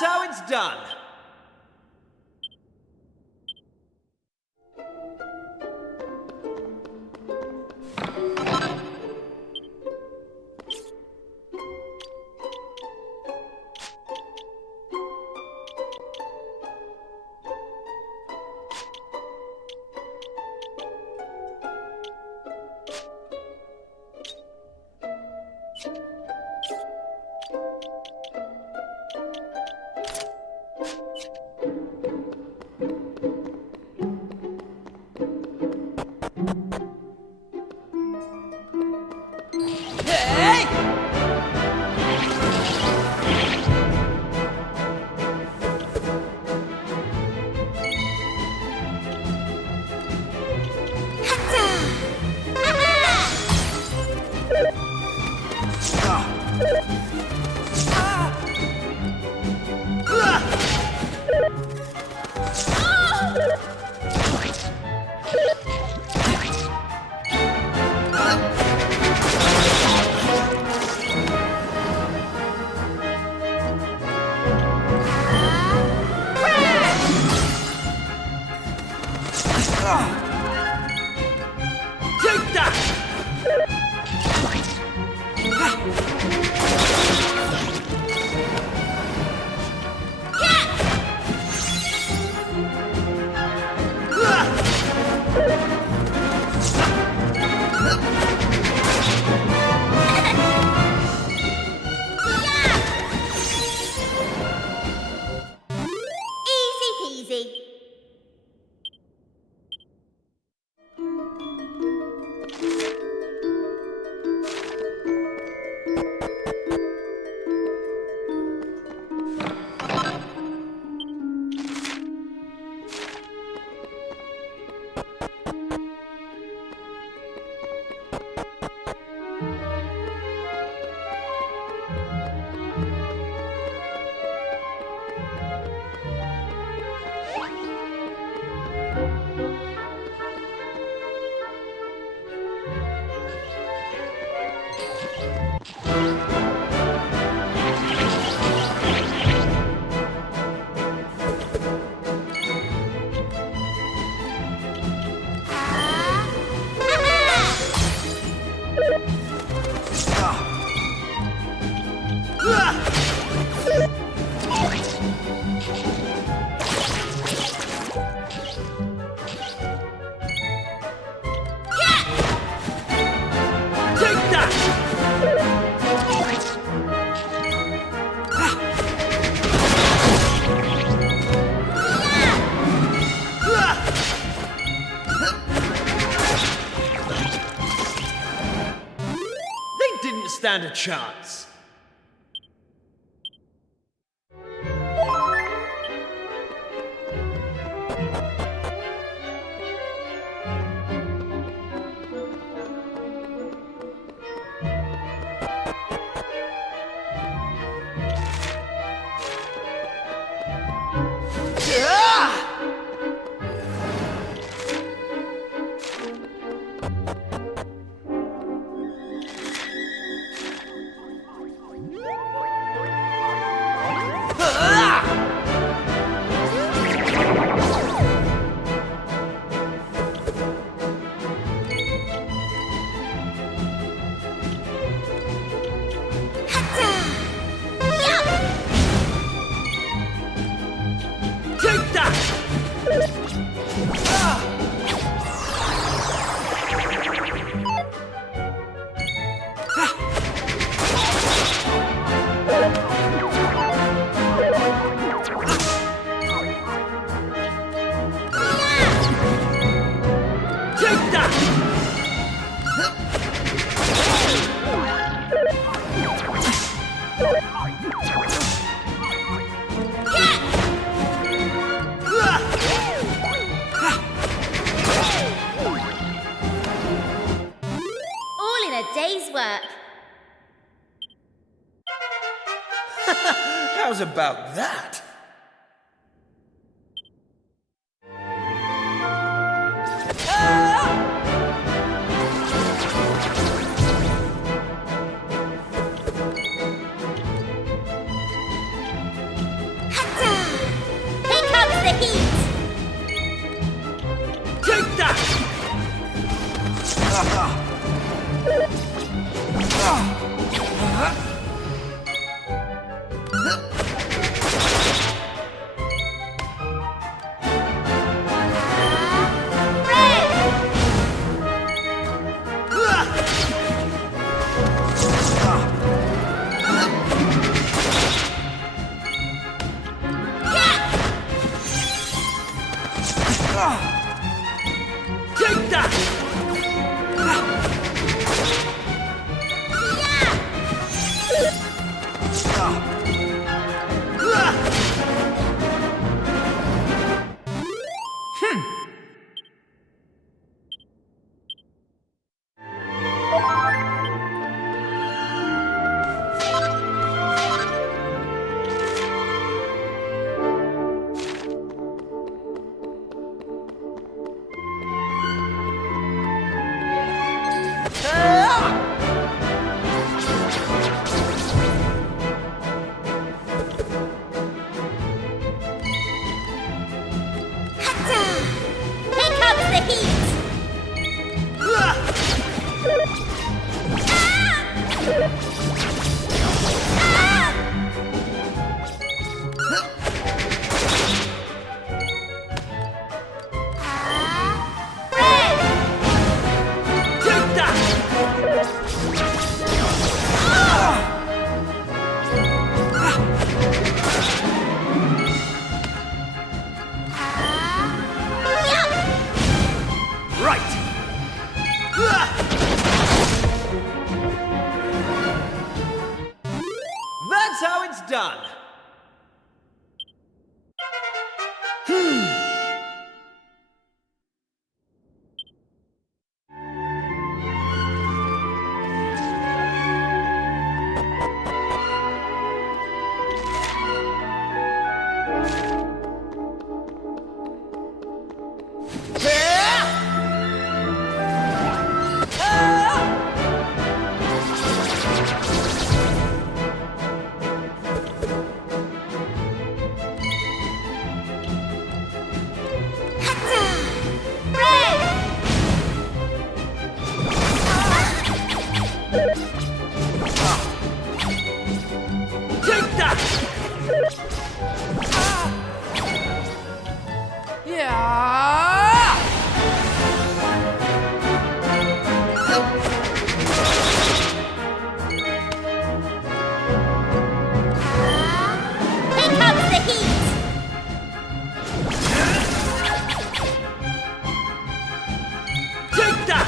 That's how it's done. Take that! Easy peasy. Take that! They didn't stand a chance. Take that! Take that! All in a day's work. How's about that? Here comes the heat. Take that! Take that! That's how it's done. Take that! Here comes the heat! Take that!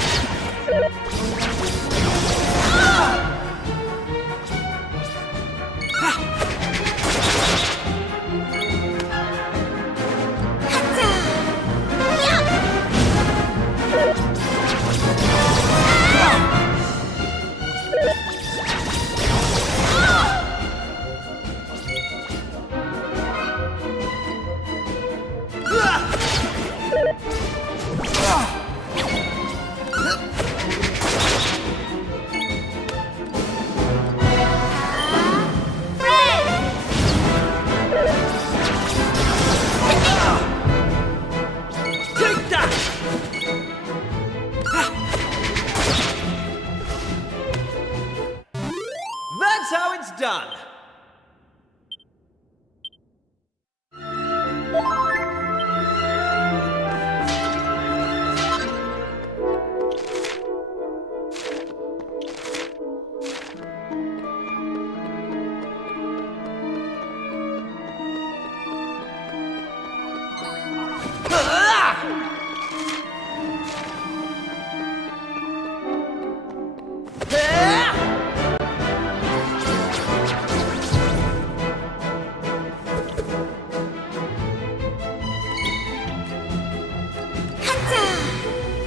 Take that! That's how it's done.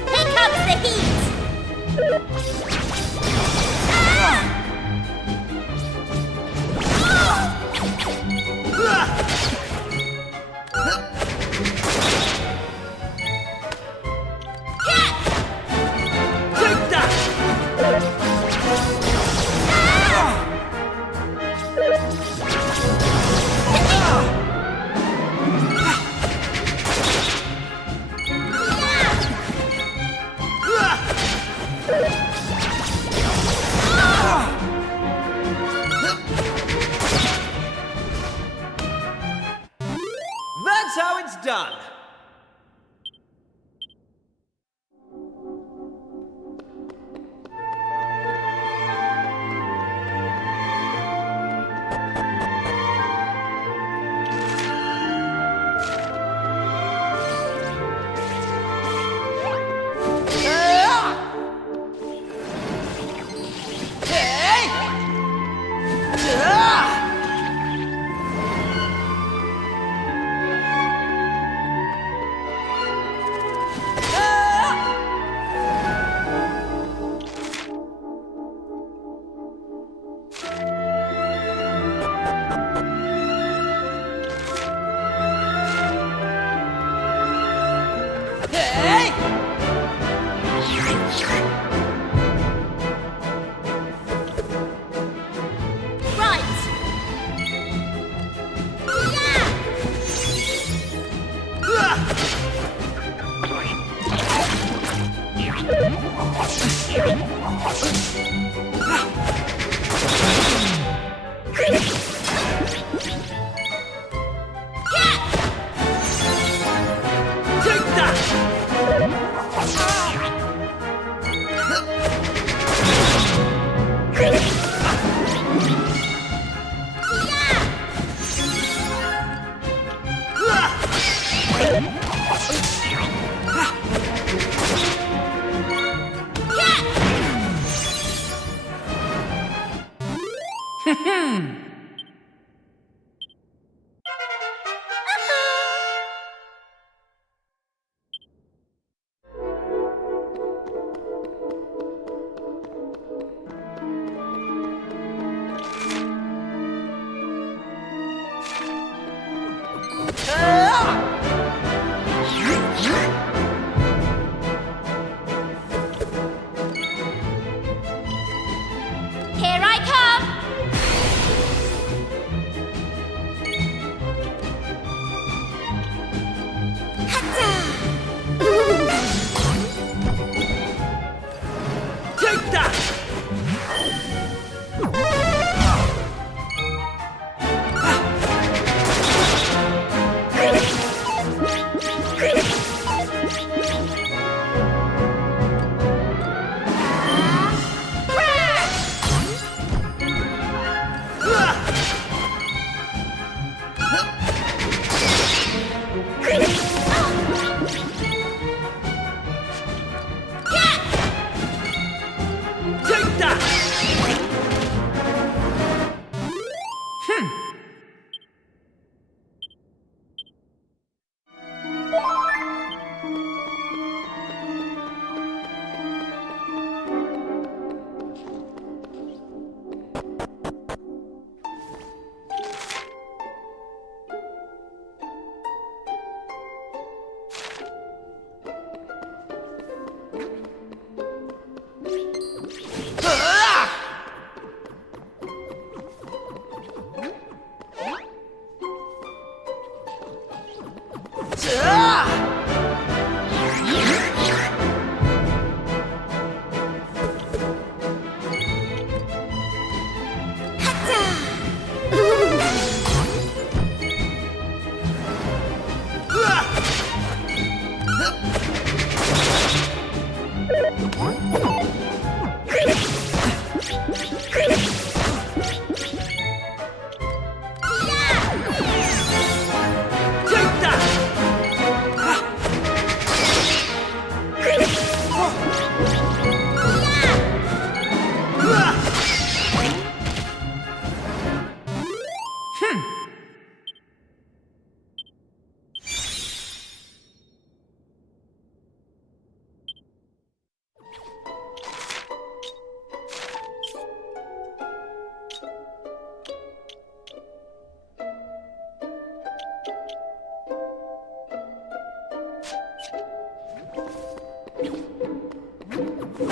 Here comes the heat! Take that! That's how it's done. Here I come! Take that! Take that! Take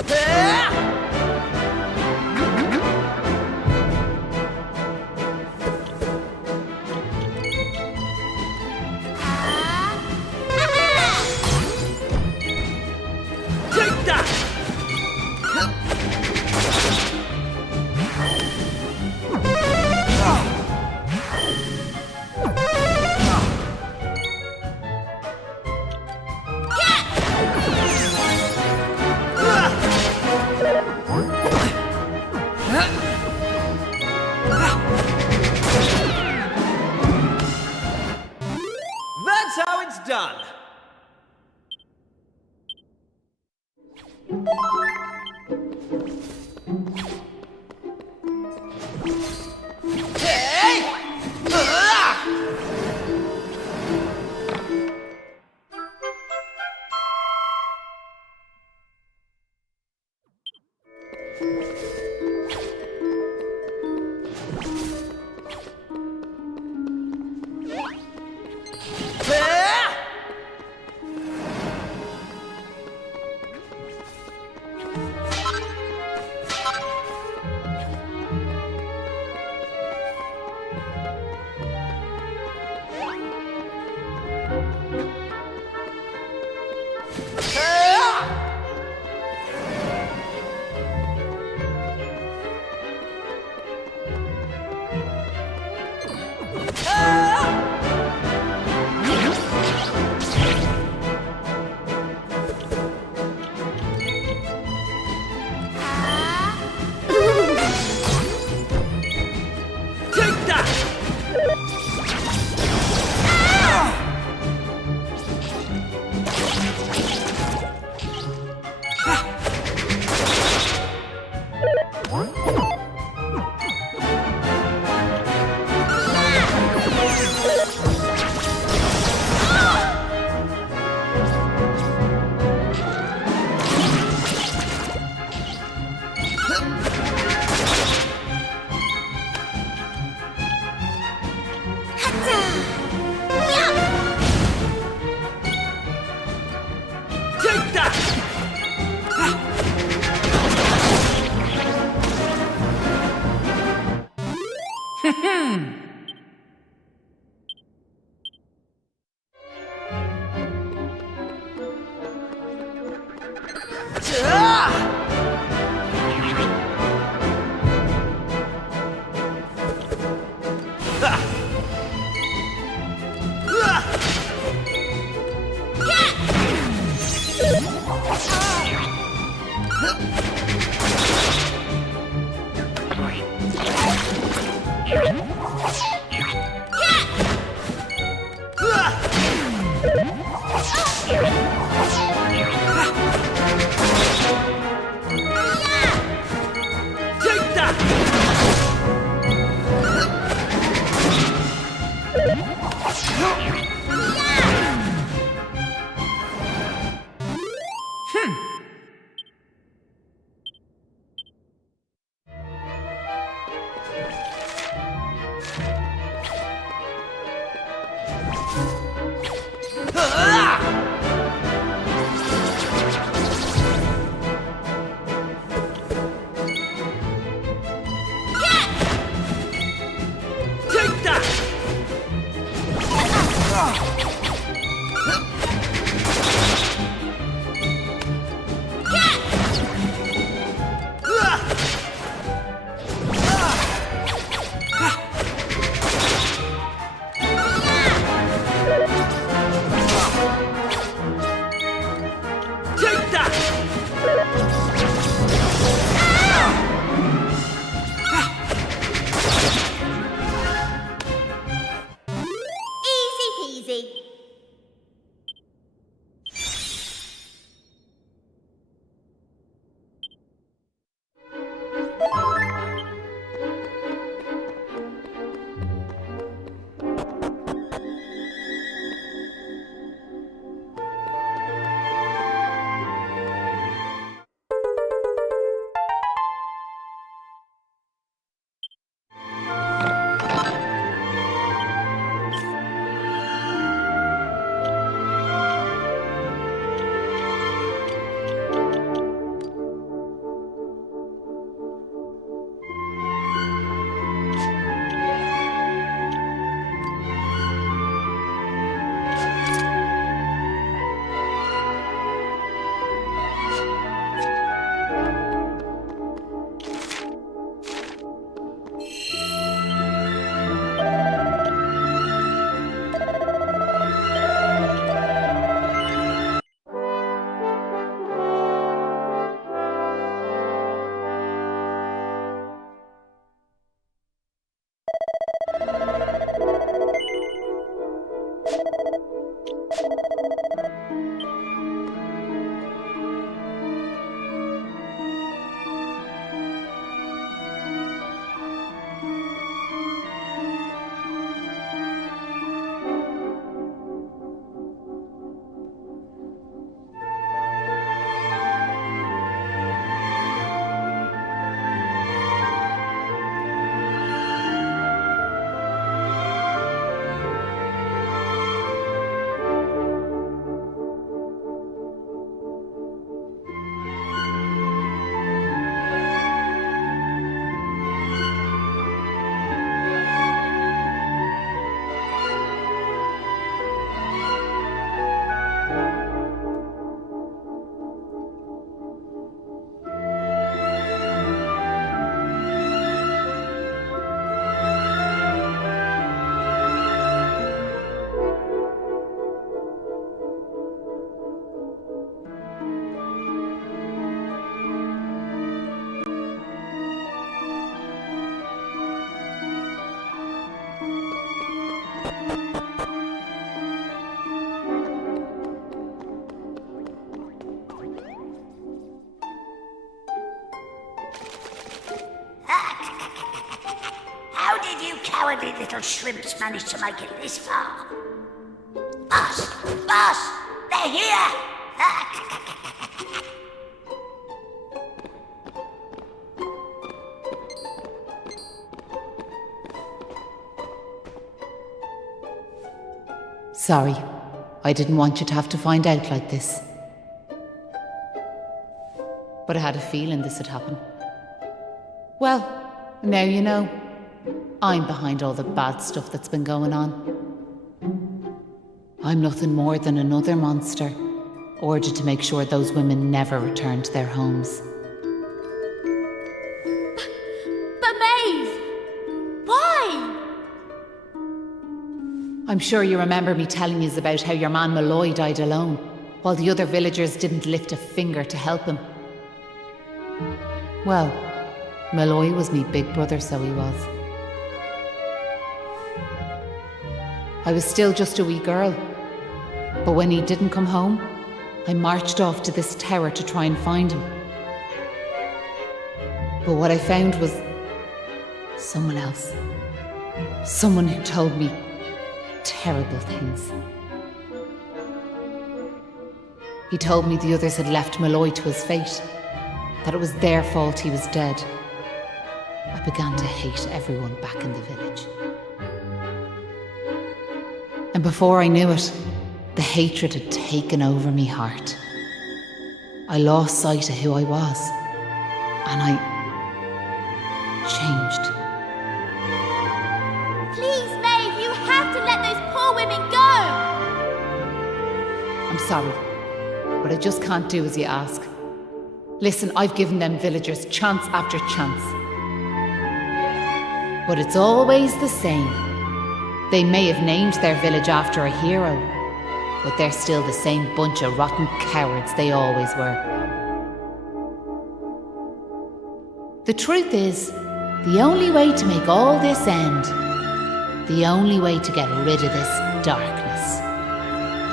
that! Take that! That's how it's done. Hey! Take that! Easy peasy. How did you cowardly little shrimps manage to make it this far? Boss! Boss! They're here! Sorry, I didn't want you to have to find out like this. But I had a feeling this would happen. Well, now you know. I'm behind all the bad stuff that's been going on. I'm nothing more than another monster, ordered to make sure those women never return to their homes. But Maeve! Why? I'm sure you remember me telling you about how your man Malloy died alone, while the other villagers didn't lift a finger to help him. Well, Malloy was me big brother, so he was. I was still just a wee girl, but when he didn't come home, I marched off to this tower to try and find him. But what I found was someone else. Someone who told me terrible things. He told me the others had left Malloy to his fate, that it was their fault he was dead. I began to hate everyone back in the village. And before I knew it, the hatred had taken over me heart. I lost sight of who I was, and I changed. Please, Maeve, you have to let those poor women go! I'm sorry, but I just can't do as you ask. Listen, I've given them villagers chance after chance. But it's always the same. They may have named their village after a hero, but they're still the same bunch of rotten cowards they always were. The truth is, the only way to make all this end, the only way to get rid of this darkness,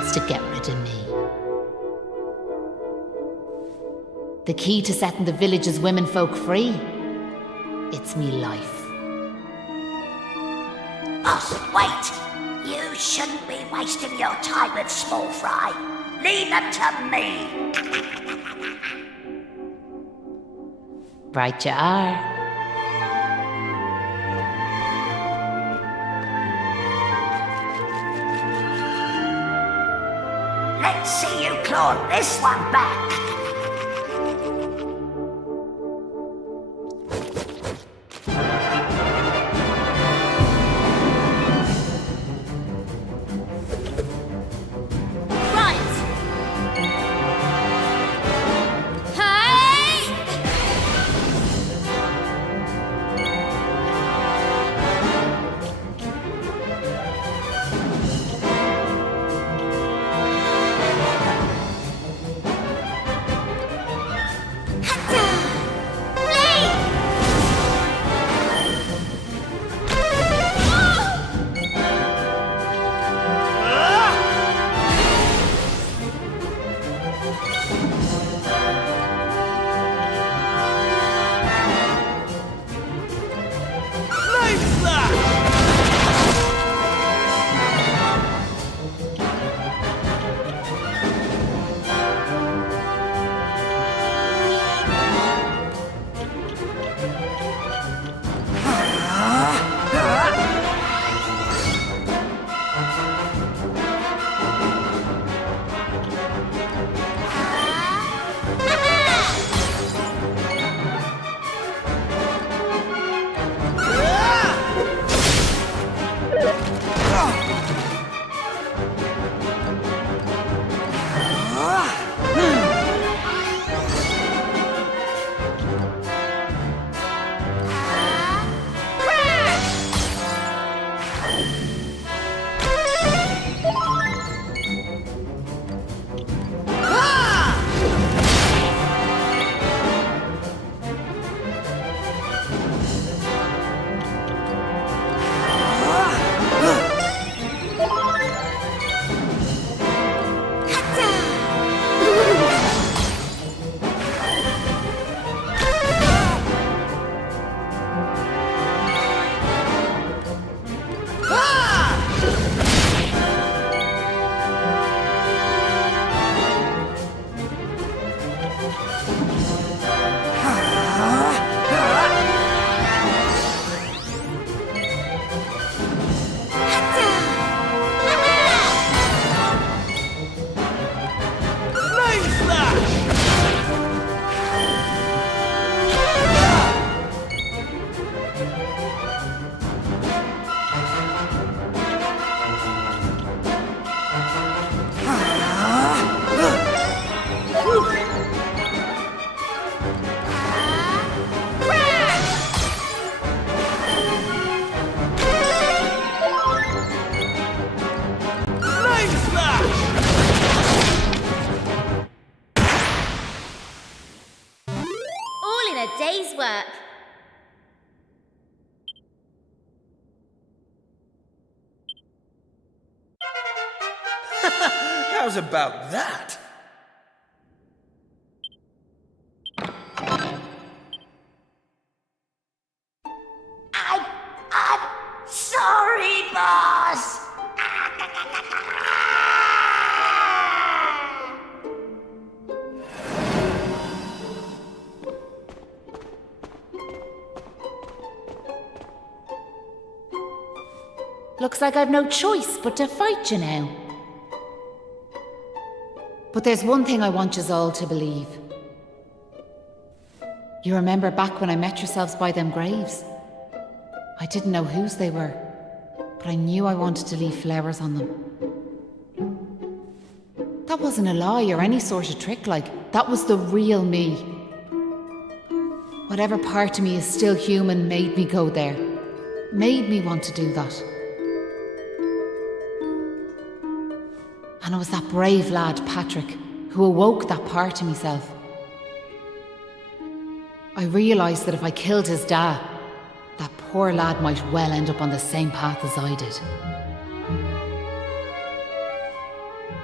is to get rid of me. The key to setting the village's womenfolk free, it's me life. Boss, wait! You shouldn't be wasting your time with small fry. Leave them to me. Right you are. Let's see you claw this one back. How's about that? I'm sorry, boss. Looks like I've no choice but to fight you now. But there's one thing I want yous all to believe. You remember back when I met yourselves by them graves? I didn't know whose they were, but I knew I wanted to leave flowers on them. That wasn't a lie or any sort of trick, that was the real me. Whatever part of me is still human made me go there, made me want to do that. And it was that brave lad, Patrick, who awoke that part of myself. I realised that if I killed his dad, that poor lad might well end up on the same path as I did.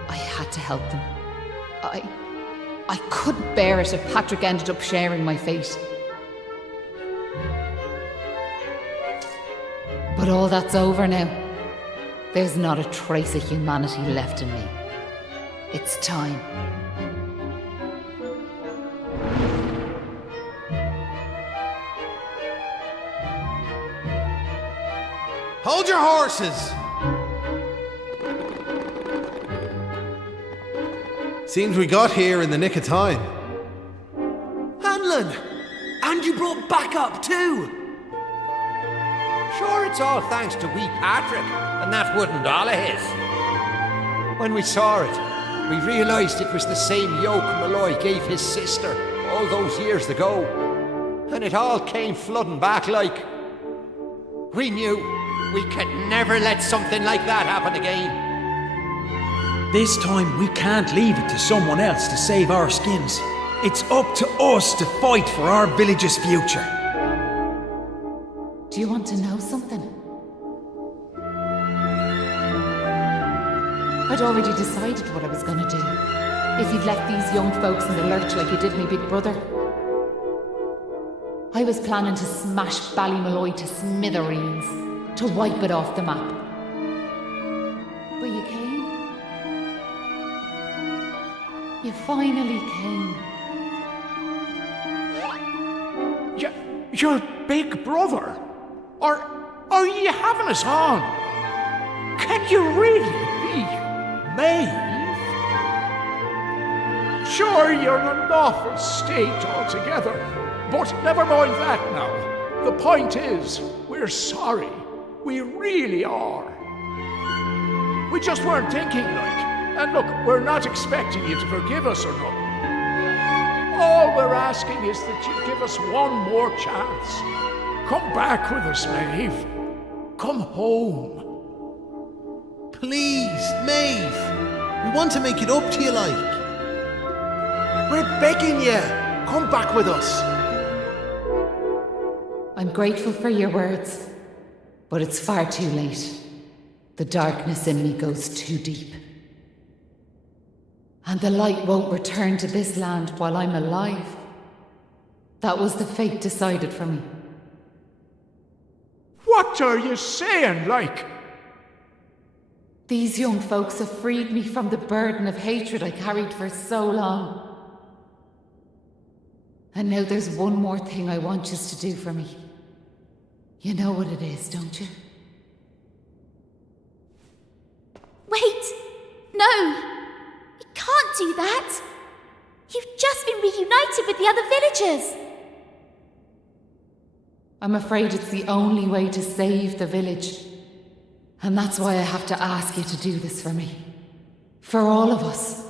I had to help them. I couldn't bear it if Patrick ended up sharing my fate. But all that's over now. There's not a trace of humanity left in me. It's time. Hold your horses! Seems we got here in the nick of time. Hanlon! And you brought backup too! Sure, it's all thanks to wee Patrick, and that wooden doll of his. When we saw it, we realised it was the same yoke Malloy gave his sister all those years ago. And it all came flooding back like... We knew we could never let something like that happen again. This time we can't leave it to someone else to save our skins. It's up to us to fight for our village's future. Do you want to know something? I'd already decided what I was going to do. If you'd left these young folks in the lurch like you did me big brother. I was planning to smash Ballymalloy to smithereens, to wipe it off the map. But you came. You finally came. Your big brother? Or are you having us on? Can you really be Maeve? Sure, you're in an awful state altogether, but never mind that now. The point is, we're sorry. We really are. We just weren't thinking, And look, we're not expecting you to forgive us or nothing. All we're asking is that you give us one more chance. Come back with us, Maeve. Come home. Please, Maeve. We want to make it up to you, We're begging you. Come back with us. I'm grateful for your words, but it's far too late. The darkness in me goes too deep. And the light won't return to this land while I'm alive. That was the fate decided for me. What are you saying, These young folks have freed me from the burden of hatred I carried for so long. And now there's one more thing I want you to do for me. You know what it is, don't you? Wait! No! You can't do that! You've just been reunited with the other villagers! I'm afraid it's the only way to save the village. And that's why I have to ask you to do this for me. For all of us.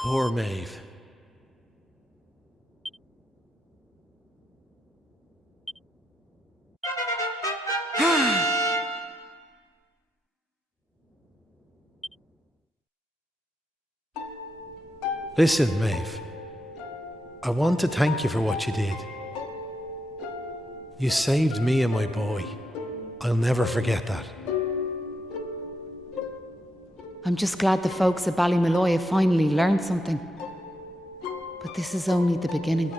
Poor Maeve. Listen, Maeve. I want to thank you for what you did. You saved me and my boy. I'll never forget that. I'm just glad the folks at Ballymalloy have finally learned something. But this is only the beginning.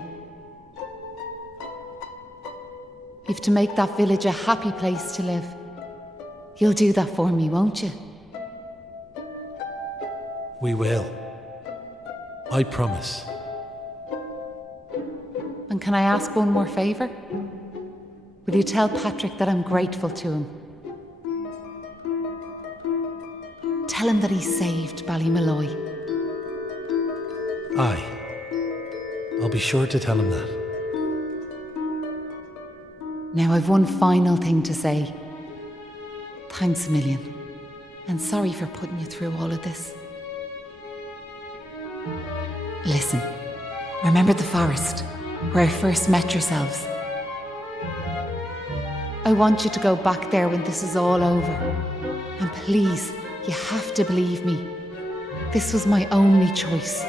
You've to make that village a happy place to live. You'll do that for me, won't you? We will. I promise. And can I ask one more favour? Will you tell Patrick that I'm grateful to him? Tell him that he saved Ballymalloy. Aye. I'll be sure to tell him that. Now I've one final thing to say. Thanks a million. And sorry for putting you through all of this. Listen, remember the forest, where I first met yourselves? I want you to go back there when this is all over. And please, you have to believe me. This was my only choice.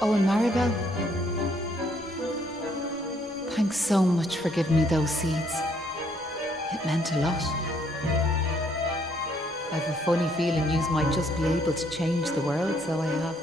Oh, and Maribel, thanks so much for giving me those seeds. It meant a lot. I've a funny feeling yous might just be able to change the world, so I have.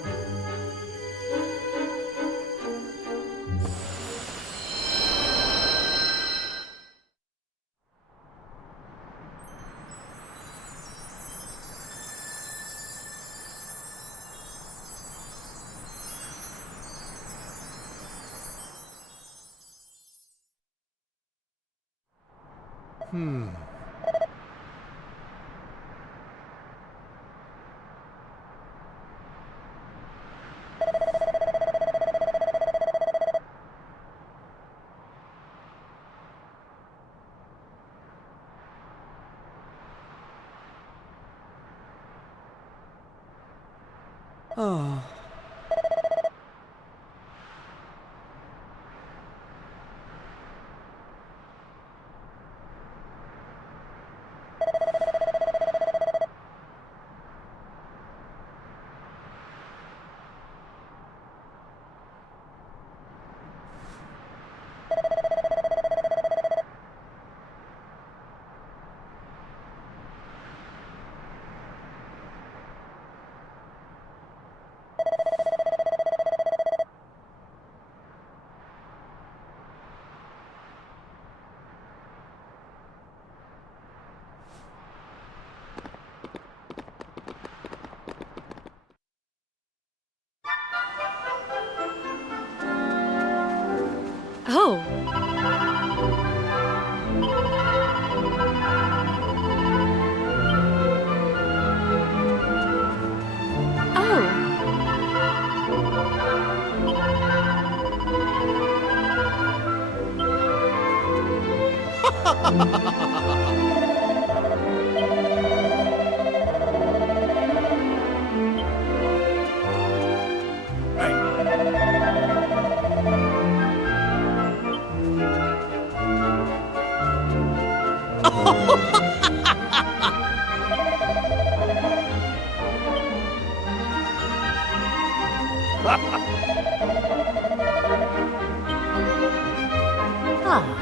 Oh. Oh.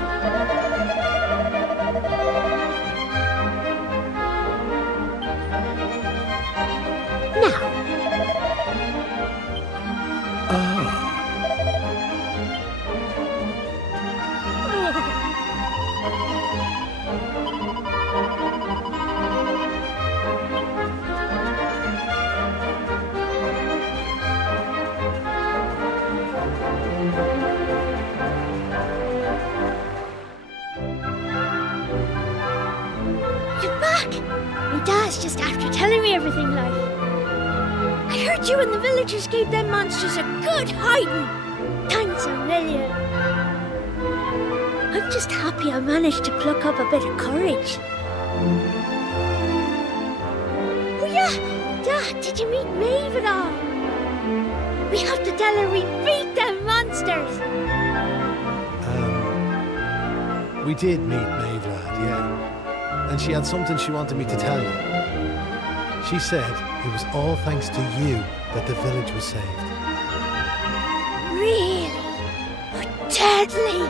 just after telling me everything, like. I heard you and the villagers gave them monsters a good hiding. Thanks a million. I'm just happy I managed to pluck up a bit of courage. Oh yeah, Dad, did you meet Maeve at all? We have to tell her we beat them monsters. We did meet Maeve, lad, yeah. And she had something she wanted me to tell you. She said it was all thanks to you that the village was saved. Really? Oh, deadly!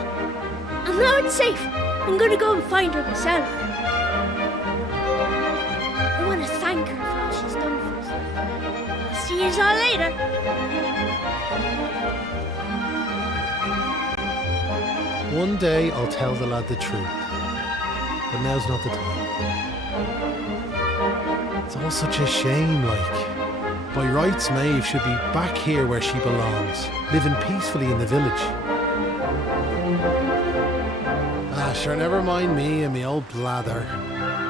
And now it's safe. I'm gonna go and find her myself. I want to thank her for all she's done for us. I'll see you all later. One day I'll tell the lad the truth, but now's not the time. It's all such a shame, like. By rights, Maeve should be back here where she belongs, living peacefully in the village. Ah, sure, never mind me and me old blather.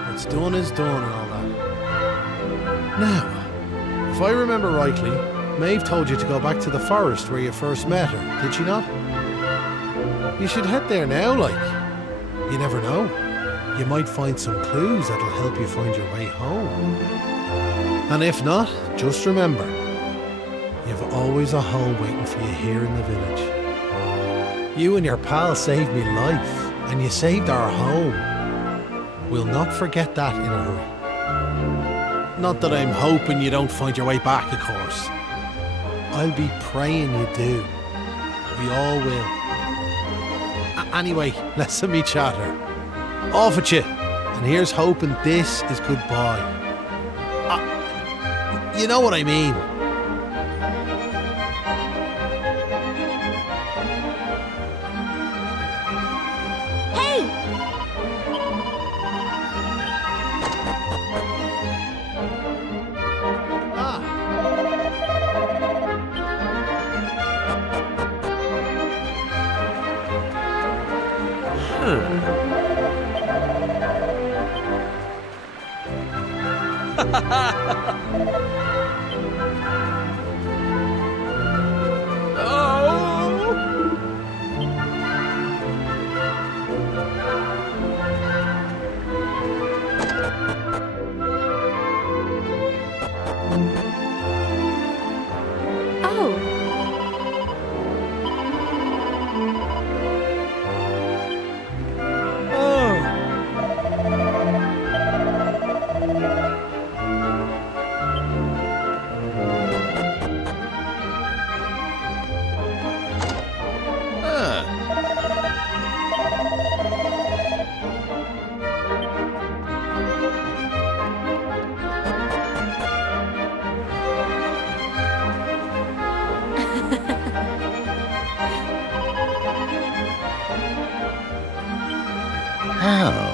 What's done is done and all that. Now, if I remember rightly, Maeve told you to go back to the forest where you first met her, did she not? You should head there now, like. You never know. You might find some clues that'll help you find your way home. And if not, just remember, you've always a home waiting for you here in the village. You and your pal saved me life, and you saved our home. We'll not forget that in a hurry. Not that I'm hoping you don't find your way back, of course. I'll be praying you do. We all will. Anyway, let's me chatter. Off at you. And here's hoping this is goodbye. You know what I mean. Hey! How?